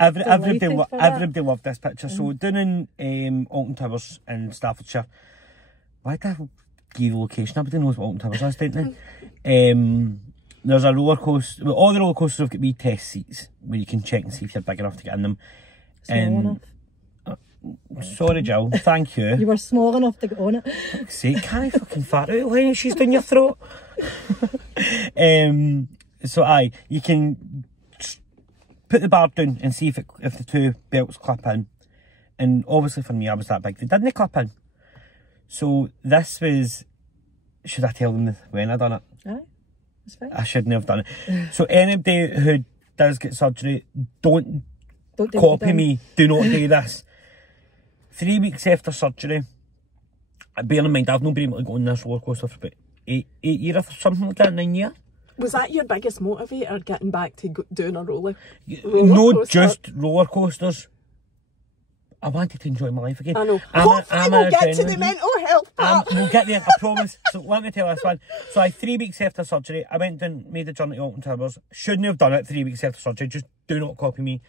Everybody loved this picture. So down in Alton Towers in Staffordshire. Why did I give the location? Everybody knows what Alton Towers is, don't they? There's a roller coaster. Well, all the roller coasters have got wee test seats where you can check and see if you're big enough to get in them. Small enough. Sorry, Gill. Thank you. You were small enough to get on it. Fuck's sake, can I fucking fart out when she's down your throat? So you can put the bar down and see if the 2 belts clip in. And obviously for me, I was that big. They didn't clip in. So this was... Should I tell them when I done it? Aye, that's fine. I shouldn't have done it. So anybody who does get surgery, don't copy me. Do not do this. 3 weeks after surgery, bear in mind I've not been able to go on this roller coaster for about 8 years or something like that, 9 years. Was that your biggest motivator, getting back to doing a roller Not coaster? just roller coasters. I wanted to enjoy my life again. I know. Hopefully we'll get to the mental health part. We'll get there, I promise. So let me tell you this one. So 3 weeks after surgery, I went and made the journey to Alton Towers. Shouldn't have done it 3 weeks after surgery. Just do not copy me.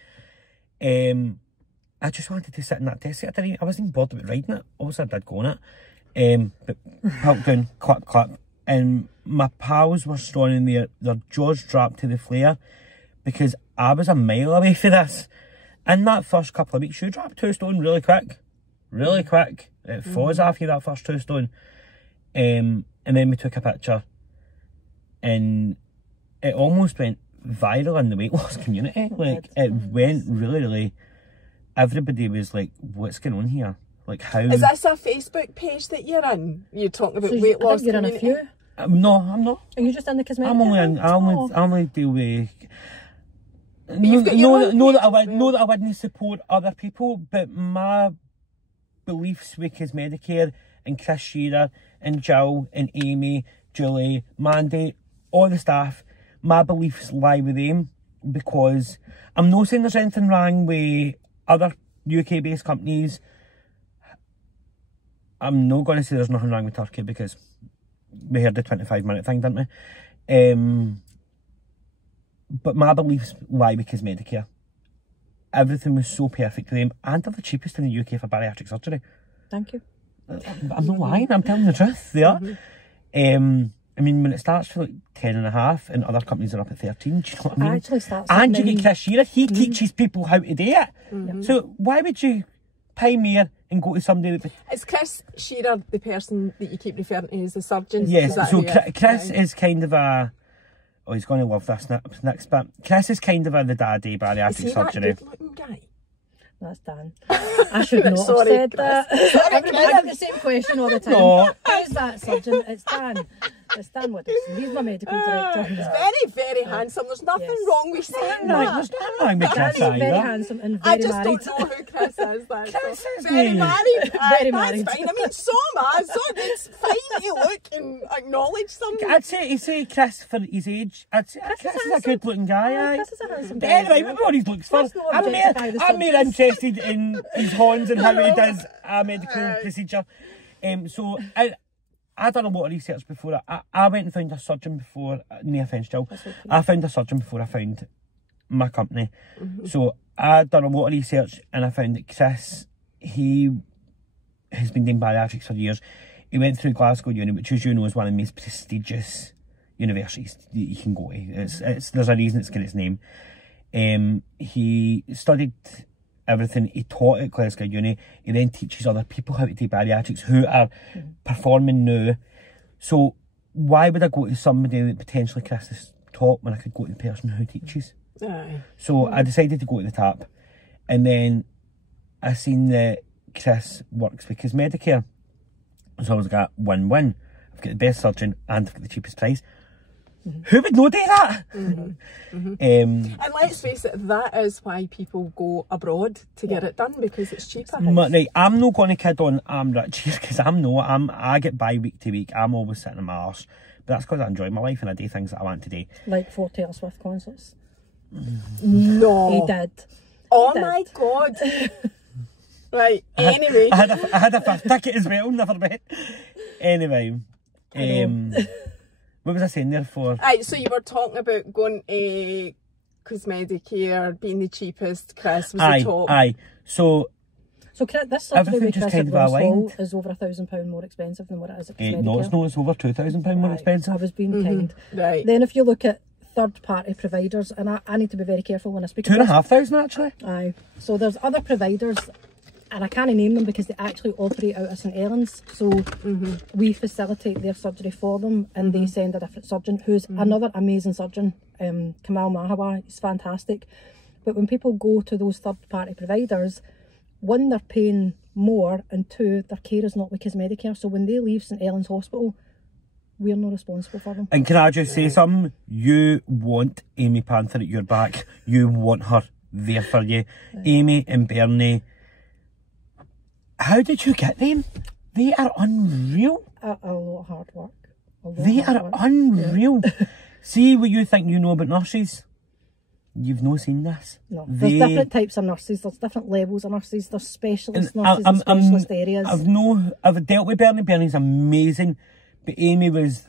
I just wanted to sit in that desk. I wasn't bothered with riding it. Obviously I did go on it. But pelt down, clap, clap. And my pals were standing there, their jaws dropped to the floor because I was a mile away from this. In that first couple of weeks, you dropped 2 stone really quick. Really quick. It falls off you, that first 2 stone. And then we took a picture. And it almost went viral in the weight loss community. Like, it went really, really... Everybody was like, what's going on here? Like, how... Is this a Facebook page that you're in? You're talking about weight loss you're community? in a few? No, I'm not. Are you just in the cosmetic? I only deal with... Know that I wouldn't support other people, but my beliefs with Cosmedicare and Chris Shearer and Gill and Amy, Julie, Mandy, all the staff, my beliefs lie with them, because I'm not saying there's anything wrong with other UK based companies. I'm not going to say there's nothing wrong with Turkey, because we heard the 25-minute thing, didn't we? But my beliefs lie with Cosmedicare. Everything was so perfect for them, and they're the cheapest in the UK for bariatric surgery. Thank you. I'm not lying, I'm telling the truth. They are. I mean, when it starts for like 10.5 and other companies are up at 13, do you know what I mean? Actually starts and you get Chris Shearer, he teaches people how to do it. So why would you pay more and go to somebody that... Is Chris Shearer the person that you keep referring to as the surgeon? Yes, so Chris is kind of a... Oh, he's going to love this next bit. Chris is kind of the daddy bariatric surgery. Is he that good-looking guy? That's Dan. I should not have said that. I get the same question all the time. No. Who's that surgeon? It's Dan. It's Dan Woodison. He's my medical director. He's very, very handsome. There's nothing wrong with saying that. There's nothing wrong with Chris Dan's very handsome and very married. I just don't know who Chris is. Chris is very married. Very married. That's fine. I mean, so am I. So it's fine to look and acknowledge something. I'd say Chris for his age. I'd say Chris is a good looking guy. Chris is a handsome guy. guy. Anyway, what are his looks for? I'm more interested in his horns and how he does a medical procedure. So I done a lot of research before. I went and found a surgeon before, no offence, Jill. I found a surgeon before I found my company. So I done a lot of research and I found that Chris, he has been doing bariatrics for years. He went through Glasgow Uni, which, as you know, is one of the most prestigious universities that you can go to. There's a reason it's got its name. He studied everything. He taught at Glasgow Uni. He then teaches other people how to do bariatrics who are performing now. So why would I go to somebody that potentially Chris has taught when I could go to the person who teaches? So I decided to go to the top, and then I seen that Chris works with Cosmedicare. So I was like, win-win. I've got the best surgeon and I've got the cheapest price. Who would not do that? And let's face it, that is why people go abroad to get it done, because it's cheaper. Right, I'm not going to kid on I'm rich here, because I get by week to week. I'm always sitting on my arse. But that's because I enjoy my life and I do things that I want to do. Like 4 Taylor Swift concerts. No. He did. Oh my God. Right, anyway. I had a fifth ticket as well, never bet. Anyway. What was I saying there for? Right, so you were talking about going to Cosmedicare, being the cheapest. Chris was the top. So this surgery with Chris at Rose Hall is over £1,000 more expensive than what it is at Cosmedicare. No, it's not. It's over £2,000 more expensive. I was being kind. Right. Then if you look at third-party providers, and I need to be very careful when I speak. £2,500 actually. Aye. So there's other providers, and I can't name them because they actually operate out of St Helens. So we facilitate their surgery for them, and they send a different surgeon who's another amazing surgeon, Kamal Mahawa. He's fantastic. But when people go to those third-party providers, one, they're paying more, and two, their care is not with Cosmedicare. So when they leave St Helens Hospital, we're not responsible for them. And can I just say something? You want Amy Panther at your back. You want her there for you. Amy and Bernie. How did you get them? They are unreal. A lot of hard work. They are unreal. See what you think you know about nurses? you've not seen this. No, there's different types of nurses, there's different levels of nurses, there's specialist nurses in specialist areas. I've dealt with Bernie. Bernie's amazing, but Amy was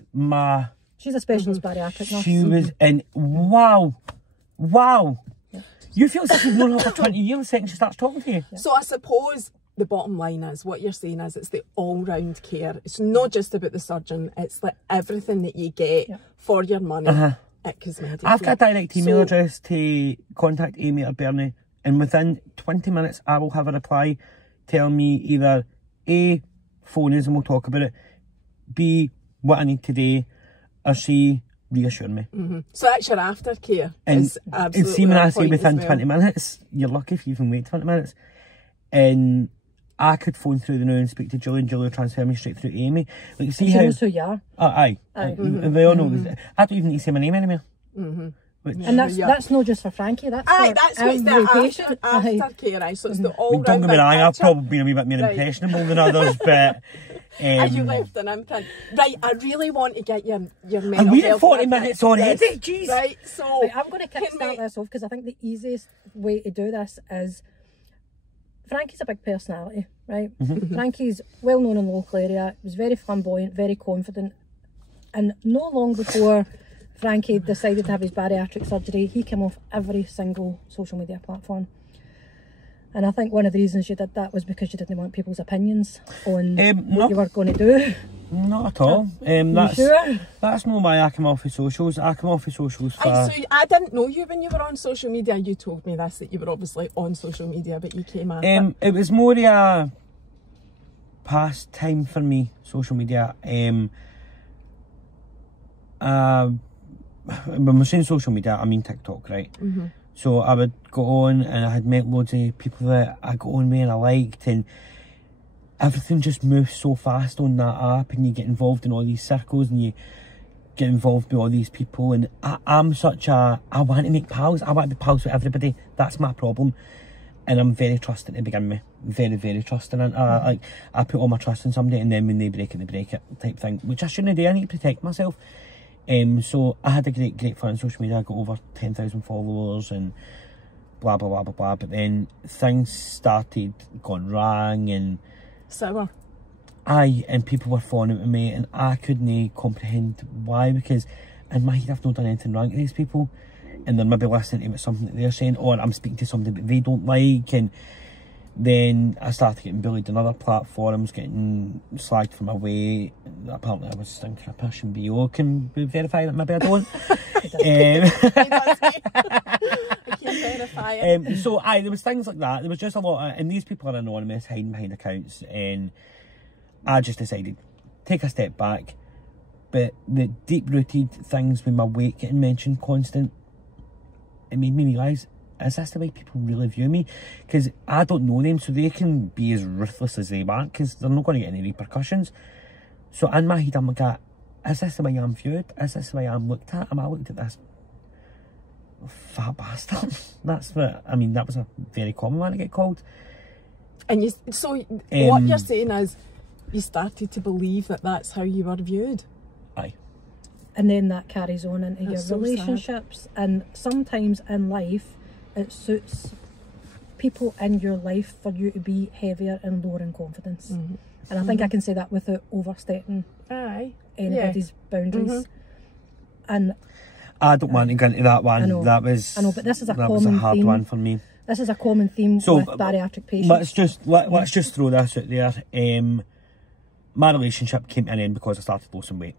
she's a specialist bariatric nurse. She was, and wow. Yeah. You feel as if you've known her for 20 years the second she starts talking to you. Yeah. So I suppose the bottom line is, what you're saying is, it's the all-round care. It's not just about the surgeon, it's like everything that you get for your money at Cosmedicare. I've got a direct email address to contact Amy or Bernie, and within 20 minutes I will have a reply telling me either A, phone us and we'll talk about it, B, what I need today, or C, reassure me. So that's your aftercare. And see, when I say within well. 20 minutes, you're lucky if you even wait 20 minutes. And I could phone through the now and speak to Gill, and Gill will transfer me straight through to Amy. Like, see how... knows who you are. Aye. They all know this. I don't even need to say my name anymore. And that's not just for Frankie, that's that's every patient. Aftercare, so it's the all-round. Don't get me wrong, I've probably been a wee bit more impressionable than others, but... you left an imprint. Right, I really want to get your mental health... And we're at 40 minutes already, jeez. Right, so... Right, I'm going to kickstart this off, because I think the easiest way to do this is... Frankie's a big personality, right? Frankie's well known in the local area, was very flamboyant, very confident, and not long before Frankie decided to have his bariatric surgery, he came off every single social media platform. And I think one of the reasons you did that was because you didn't want people's opinions on what you were going to do. Not at all. That's, sure? That's not why I come off of socials. I come off of socials for... So I didn't know you when you were on social media. You told me this, that you were obviously on social media, but you came out. It was more a pastime for me, social media. When we're saying social media, I mean TikTok, right? So I would go on, and I had met loads of people that I got on with and I liked, and everything just moves so fast on that app, and you get involved in all these circles, and you get involved with all these people, and I'm such a... I want to make pals. I want to be pals with everybody. That's my problem. And I'm very trusting to begin with. Very, very trusting. And I put all my trust in somebody, and then when they break it type thing, which I shouldn't do. I need to protect myself. So I had a great fun on social media. I got over 10,000 followers and blah, blah, blah, blah, blah. But then things started going wrong, and... Sour. Aye, and people were falling out with me, and I couldn't comprehend why, because in my head I've not done anything wrong to these people, and they're maybe listening to something that they're saying, or I'm speaking to something that they don't like, and then I started getting bullied on other platforms, getting slagged for my weight. Apparently I was stinking a pish, and BO can verify that maybe I don't. So aye, there was things like that. There was just a lot of, and these people are anonymous, hiding behind accounts, and I just decided take a step back. But the deep-rooted things with my weight getting mentioned constant, it made me realise, is this the way people really view me? Because I don't know them, so they can be as ruthless as they want, because they're not going to get any repercussions. So in my head I'm like, is this the way I'm viewed? Is this the way I'm looked at? Am I looked at this fat bastard? That's what, I mean, that was a very common one to get called. And you, so what you're saying is, you started to believe that that's how you were viewed? Aye. And then that carries on into your so relationships, and sometimes in life it suits people in your life for you to be heavier and lower in confidence. And I think I can say that without overstepping anybody's boundaries. And I don't want to go into that one. I know, but this is a common hard theme. One for me. This is a common theme with bariatric patients. Let's just throw this out there. My relationship came to an end because I started losing weight.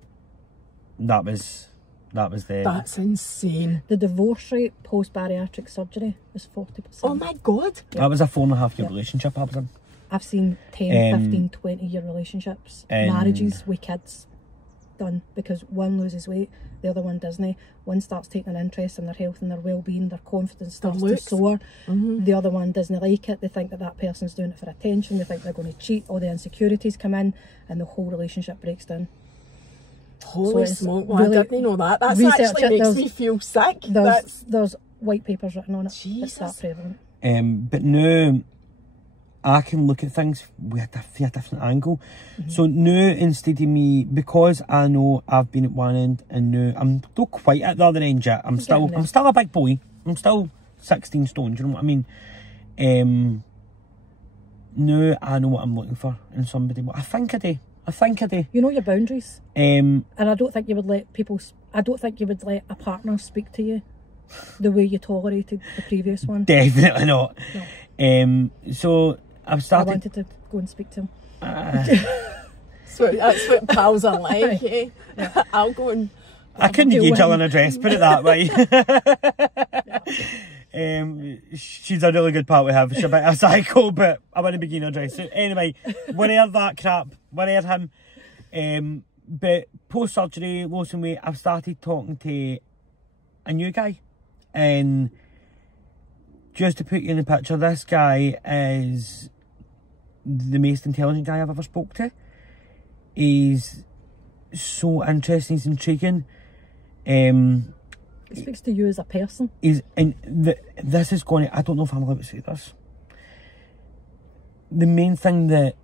That was the... That's insane. The divorce rate post-bariatric surgery is 40%. Oh my God. Yep. That was a 4.5-year relationship I was in. I've seen 10, 15, 20-year relationships, marriages with kids done because one loses weight, the other one doesn't. One starts taking an interest in their health and their well-being, their confidence starts to soar. The other one doesn't like it. They think that person's doing it for attention. They think they're going to cheat. All the insecurities come in and the whole relationship breaks down. Holy smoke, well, really, I didn't know that. That actually makes me feel sick. There's white papers written on it. Jesus. It's that prevalent. But now I can look at things with a different angle. So now, instead of me, because I know I've been at one end and now I'm not quite at the other end yet. I'm still a big boy. I'm still 16 stone, do you know what I mean? Now I know what I'm looking for in somebody. But I think I do. You know your boundaries. And I don't think you would let I don't think you would let a partner speak to you the way you tolerated the previous one. Definitely not. No. So I've started... I wanted to go and speak to him. So that's what pals are like, eh? Yeah. I'll go and... I couldn't give Gill an address, put it that way. She's a really good pal to have. She's a bit of a psycho, but I want to begin her address. So anyway, one of that crap, one of him. But post-surgery, losing weight, I've started talking to a new guy. And just to put you in the picture, this guy is the most intelligent guy I've ever spoke to. He's so interesting, he's intriguing. He speaks to you as a person. This is going to, I don't know if I'm allowed to say this. The main thing that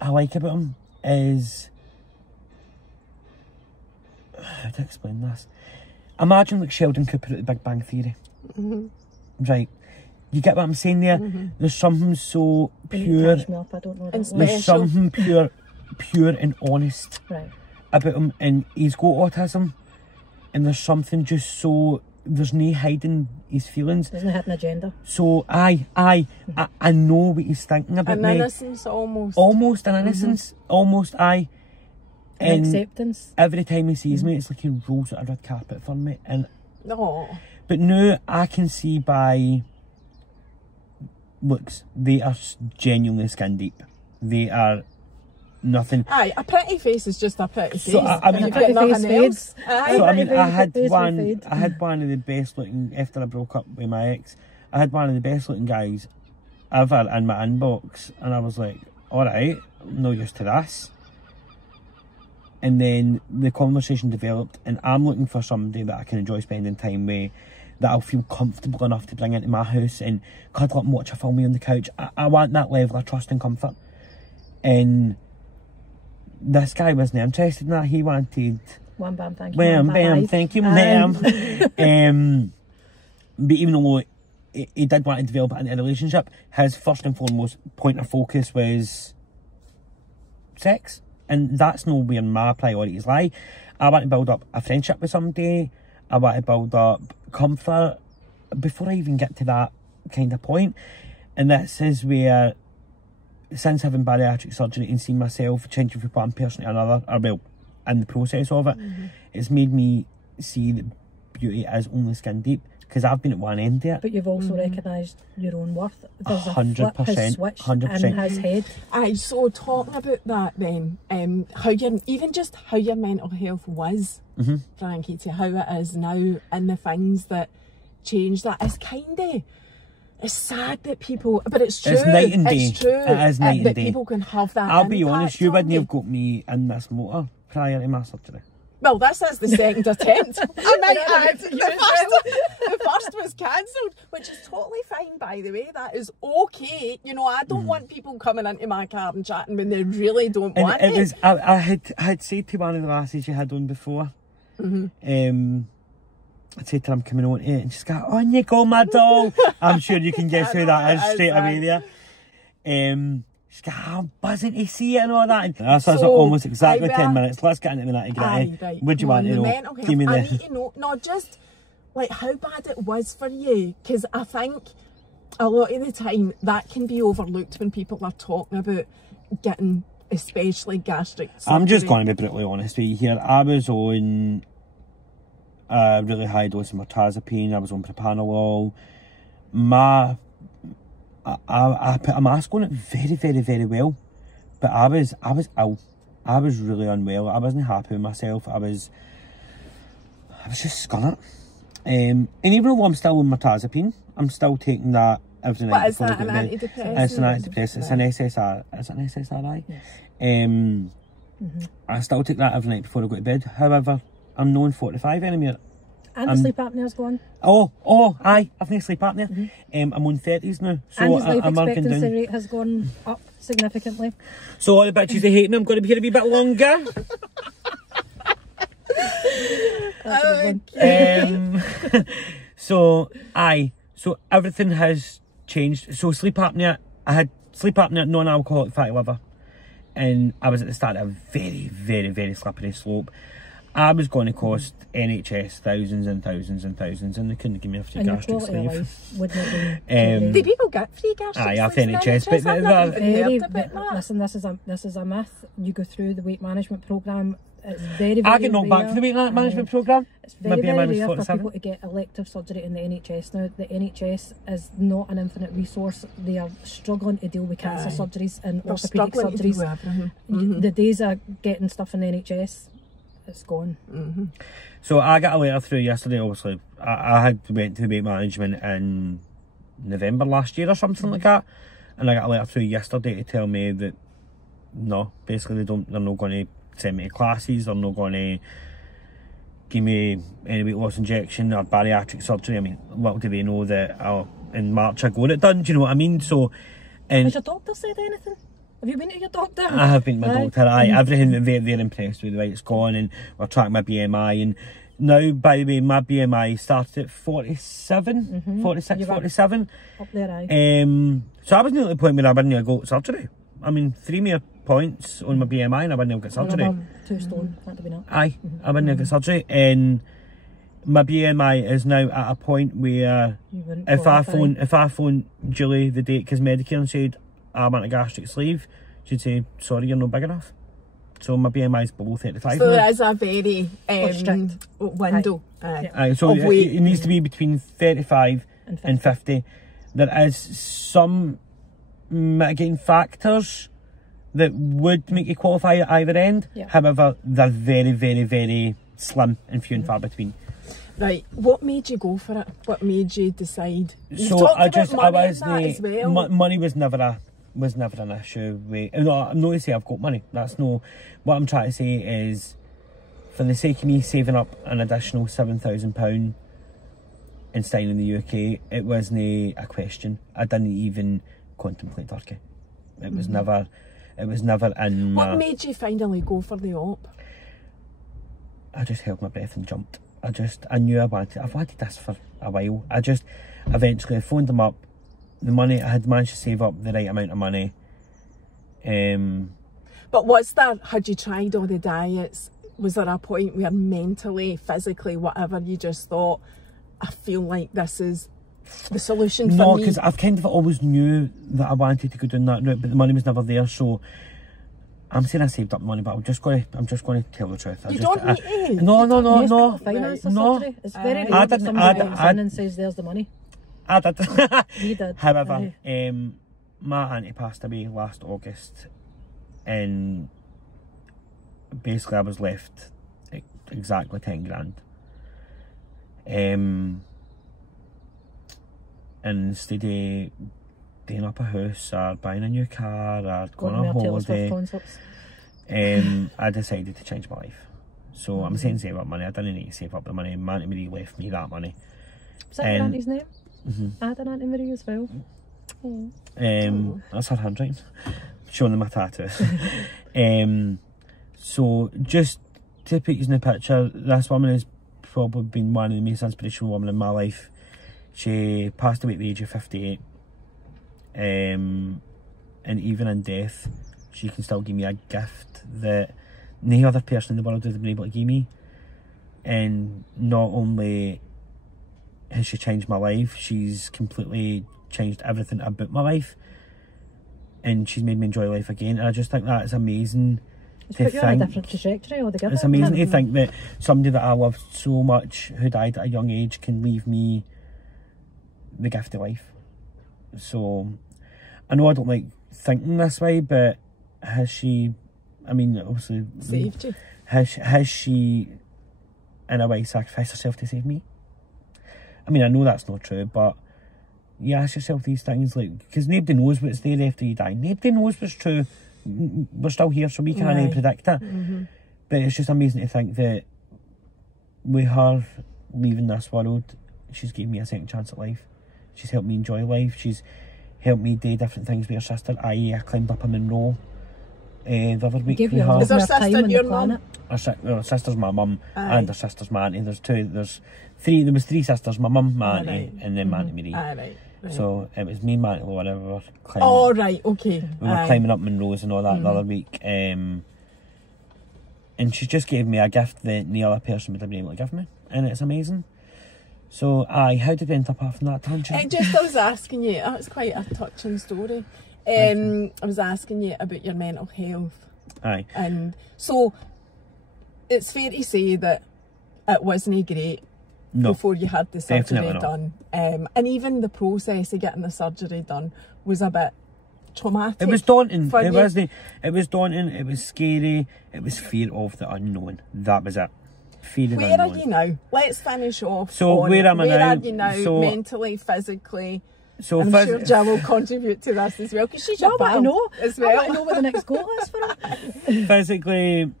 I like about him is, how to explain this? Imagine like Sheldon Cooper at the Big Bang Theory. Right. You get what I'm saying there? There's something so pure. I don't know there's something pure and honest about him. And he's got autism. And there's something just so... There's no hiding his feelings. There's no hidden agenda. So, I know what he's thinking about me. An innocence, almost. Almost an innocence. Almost, An acceptance. Every time he sees me, it's like he rolls out a red carpet for me. And But now I can see by looks, they are genuinely skin deep. They are nothing. Aye, a pretty face is just a pretty face. So I mean, a pretty face fades. So I mean, I had one of the best looking, after I broke up with my ex, I had one of the best looking guys ever in my inbox, and I was like, alright, I'm no used to this. And then the conversation developed, and I'm looking for somebody that I can enjoy spending time with, that I'll feel comfortable enough to bring into my house and cuddle up and watch a film with on the couch. I want that level of trust and comfort. And this guy wasn't interested in that. He wanted... Wham bam, thank you, wham bam, thank you, ma'am. But even though he did want to develop it into a relationship, his first and foremost point of focus was sex. And that's not where my priorities lie. I want to build up a friendship with somebody. I want to build up comfort before I even get to that kind of point. And this is where, since having bariatric surgery and seeing myself changing from one person to another, or well, in the process of it, it's made me see that beauty is only skin deep. Because I've been at one end there. But you've also recognised your own worth. There's 100%, a flip has switched 100%. in his head. Aye, so talking about that then, how your mental health was, Frankie, to how it is now, and the things that changed that is it's sad that people, but it's true. It's night and day. It's true. It is night and that day. people can have that. I'll be honest, you wouldn't have have got me in this motor prior to my surgery. Well, this is the second attempt. I might add, the first was cancelled, which is totally fine, by the way. That is okay. You know, I don't want people coming into my car and chatting when they really don't want it. Was, I had said to one of the lasses you had on before, I'd said to her, I'm coming on to it, and she's got, on you go, my doll. I'm sure you can guess who that is straight away there. She's got, I'm buzzing to see it and all that. And that's almost exactly 10 minutes. Let's get into the nitty-gritty. Right. What do you want to know? Give me I need to know, not just like how bad it was for you, because I think a lot of the time that can be overlooked when people are talking about getting especially gastric surgery. I'm just going to be brutally honest with you here. I was on a really high dose of mirtazapine. I was on propanolol. I put a mask on it very, very, very well, but I was ill. I was really unwell. I wasn't happy with myself. I was just skunning it. And even though I'm still on mirtazapine, I'm still taking that every night. What is that, an antidepressant? It's an antidepressant. It's an SSR. Is it an SSRI? Yes. I still take that every night before I go to bed. However, I'm known 45 anymore. And the sleep apnea's gone. Aye, I've no sleep apnea. I'm on 30s now, so and his life I'm working expectancy down. rate has gone up significantly. So all the bitches are hating I'm going to be here a wee bit longer. So everything has changed. So sleep apnea, I had sleep apnea, non-alcoholic fatty liver, and I was at the start of a very, very, very slippery slope. I was going to cost NHS thousands and thousands and thousands, and they couldn't give me a free gastric sleeve. Do people get free gastric sleeves? Aye, off NHS, but I've never even heard about that. Listen, this is a myth. You go through the weight management programme. It's very, very I get knocked back for the weight management programme. It's very, very rare for people to get elective surgery in the NHS now. The NHS is not an infinite resource. They are struggling to deal with cancer surgeries and orthopaedic surgeries. The days of getting stuff in the NHS, it's gone. So I got a letter through yesterday, obviously. I went to weight management in November last year or something like that. And I got a letter through yesterday to tell me that, no, basically they're not going to send me to classes, they're not going to give me any weight loss injection or bariatric surgery. I mean, little do they know that in March I got it done, do you know what I mean? So, has your doctor said anything? Have you been to your doctor? I have been to my doctor, everything that they're impressed with the way it's gone, and we're tracking my BMI, and now, by the way, my BMI started at 47, 46, 47. Up there, aye. So I was nearly at the point where I wouldn't have got surgery. I mean, 3 more points on my BMI and I wouldn't have got surgery. 2 stone, that'd be enough. Aye, I wouldn't have got surgery. And my BMI is now at a point where if I phone Julie the day at Cosmedicare and said I want a gastric sleeve, she'd say, sorry, you're not big enough. So my BMI is below 35. So there is a very strict window. So it needs to be between 35 and 50. There is some mitigating factors that would make you qualify at either end. However, they're very, very, very slim and few and far between. Right, what made you go for it? What made you decide? So money was never an issue. I'm not to say I've got money. That's no. What I'm trying to say is, for the sake of me saving up an additional £7,000 and staying in the UK, it wasn't a question. I didn't even contemplate Turkey. It was never. It was never in. What made you finally go for the op? I just held my breath and jumped. I knew I've wanted this for a while. I just eventually phoned them up. The money, I had managed to save up the right amount of money. But what's that? Had you tried all the diets? Was there a point where mentally, physically, whatever, you just thought, I feel like this is the solution for me? No, because I've kind of always knew that I wanted to go down that route, but the money was never there. So I'm saying I saved up money, but I'm just going to tell the truth. You don't need to. No. Surgery. It's very rare that somebody comes in and says, there's the money. I did. You did. However, my auntie passed away last August, and basically I was left exactly 10 grand. And instead of doing up a house or buying a new car or going on a holiday, I decided to change my life. So I'm saying save up money. I didn't need to save up the money. My auntie Marie left me that money. Is that your auntie's name? I had an Auntie Marie as well. That's her handwriting. Showing them my tattoo. So just to put you in the picture, this woman has probably been one of the most inspirational women in my life. She passed away at the age of 58. And even in death, she can still give me a gift that no other person in the world would have been able to give me. And not only has she changed my life, she's completely changed everything about my life, and she's made me enjoy life again. And I just think that is amazing. It's put you on a different trajectory altogether. It's amazing to think that somebody that I loved so much, who died at a young age, can leave me the gift of life. So I know I don't like thinking this way, but has she, I mean, obviously saved you? Has she in a way sacrificed herself to save me? I mean, I know that's not true, but you ask yourself these things, like, because nobody knows what's there after you die. Nobody knows what's true. We're still here, so we can't predict it. But it's just amazing to think that with her leaving this world, she's given me a second chance at life. She's helped me enjoy life. She's helped me do different things with her sister, i.e. I climbed up a Monroe The other week Give we you a had... lot Is our more time sister on the your mum? planet. Our sister's my mum and Aye. her sister's my auntie. There's three sisters, my mum, my auntie, right. and then my auntie Marie. Right. So it was me and my auntie Laura, we were climbing. Oh, right, okay. We were climbing up Monroe's and all that the other week. And she just gave me a gift that no other person would have been able to give me. And it's amazing. So, how did we end up off on that tangent? I was asking you, that was quite a touching story. I was asking you about your mental health. Aye. And so, it's fair to say that it wasn't great before you had the surgery done. And even the process of getting the surgery done was a bit traumatic. It was daunting. It was daunting, it was scary, it was fear of the unknown. That was it. Fear of the unknown. Where are you now? Let's finish off. So where am I now? Where are you now, so, mentally, physically? So I'm sure Gill will contribute to this as well, because she's your pal as well. I want to know what the next goal is for her. Physically,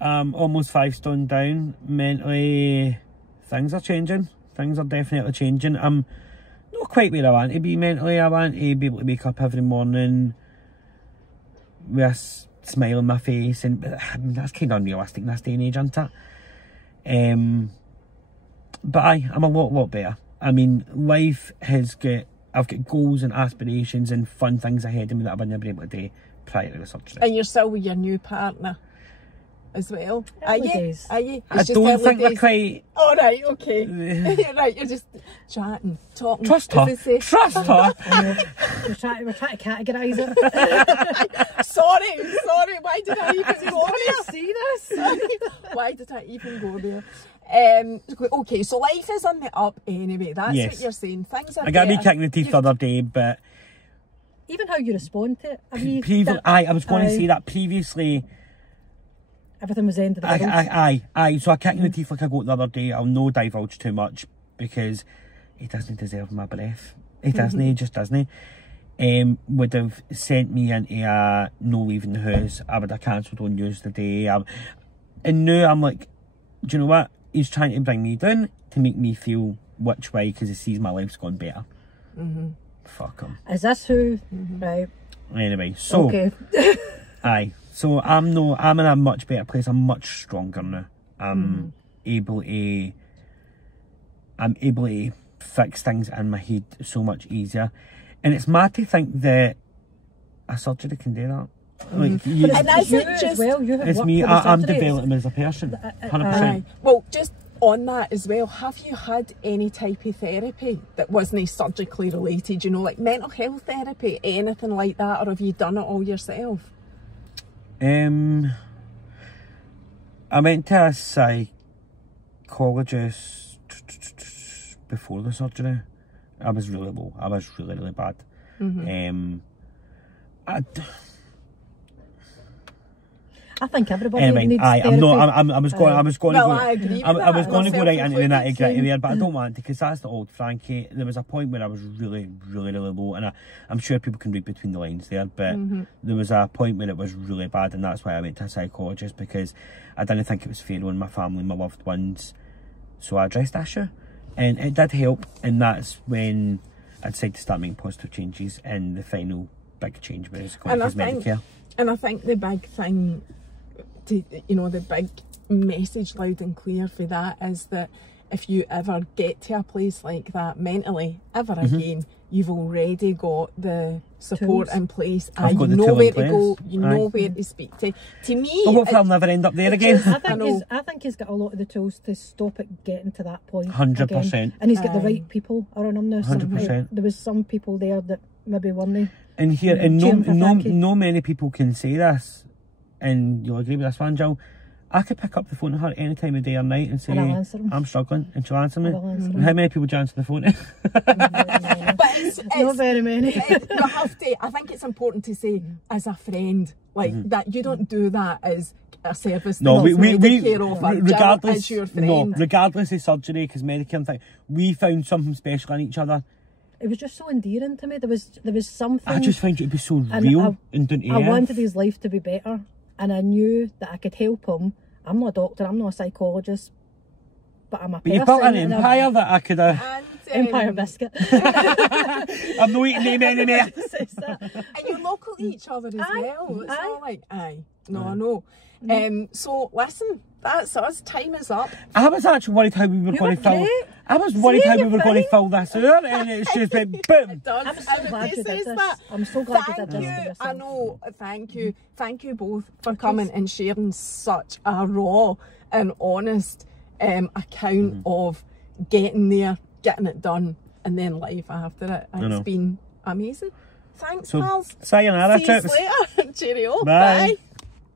almost 5 stone down. Mentally, things are changing. Things are definitely changing. I'm not quite where I want to be mentally. I want to be able to wake up every morning with a smile on my face, and that's kind of unrealistic in this day and age, isn't it? But I'm a lot better. I mean, life has I've got goals and aspirations and fun things ahead of me that I would never be able to do prior to the surgery. And you're still with your new partner as well? Are you? I don't think they're quite... Oh, right, okay. Right, you're just chatting, talking. Trust her. Trust her. We're trying to categorise it. Sorry, why did I even go there? See this? Why did I even go there? Okay, so life is on the up anyway. That's what you're saying. Things are I got me kicking the teeth the other day, but... Even how you respond to it. I was going to say that previously... Everything was the end of the world. Aye. So I kicked in the teeth like I got the other day. I'll no divulge too much because he doesn't deserve my breath. He doesn't. He just doesn't. Would have sent me into a no leaving the house. I would have cancelled on news the day. And now I'm like, do you know what? He's trying to bring me down to make me feel which way because he sees my life's gone better. Fuck him. Is this who? Right. Anyway, so aye. So I'm in a much better place. I'm much stronger now. I'm able to fix things in my head so much easier. And it's mad to think that a surgery can do that. Like, and that's it just... It's me, I'm developing as a person, 100%. Well, just on that as well, have you had any type of therapy that wasn't surgically related, you know, like mental health therapy, anything like that, or have you done it all yourself? I went to a psychologist before the surgery. I was really low. I was really bad. I think everybody anyway, needs therapy. I was going to go right into the nitty gritty there, but I don't want to because that's the old Frankie. There was a point where I was really low, and I'm sure people can read between the lines there, but there was a point where it was really bad, and that's why I went to a psychologist because I didn't think it was fair on my family, my loved ones. So I addressed that issue, and it did help, and that's when I decided to start making positive changes, and the final big change was going to Cosmedicare. And I think the big thing, the big message loud and clear for that is that if you ever get to a place like that mentally ever again, you've already got the support in place. You know where to go, you know where to speak to. To me, hopefully I'll never end up there again. I think he's got a lot of the tools to stop it getting to that point. 100%. And he's got the right people around him now. 100%. There was some people there that maybe weren't. And here, and no many people can say this, and you'll agree with this one, Gill. I could pick up the phone to her any time of day or night and say, I'm struggling, and she'll answer me. And how many people do you answer the phone to? But it's not very many. You have to, I think it's important to say, as a friend, like that you don't do that as a service. No, regardless your friend. No, regardless of surgery, Cosmedicare and things, we found something special in each other. It was just so endearing to me. There was something. I just find it to be so real and down to earth. I wanted his life to be better, and I knew that I could help him. I'm not a doctor. I'm not a psychologist, but I'm a person. You built an empire that I could have. Empire biscuit. I'm not eating them anymore. And you're local to each other as well. It's not like, no, I know. So listen, that's us. Time is up. I was actually worried how we were going to fill. I was worried how we were going to fill this out, and it's just been boom. I'm so glad you did this. I'm so glad you did this. I know. Thank you both for coming and sharing such a raw and honest account of getting there, getting it done, and then life after it. It's been amazing. Thanks, pals. Sayonara, See you later. Cheerio. Bye. Bye.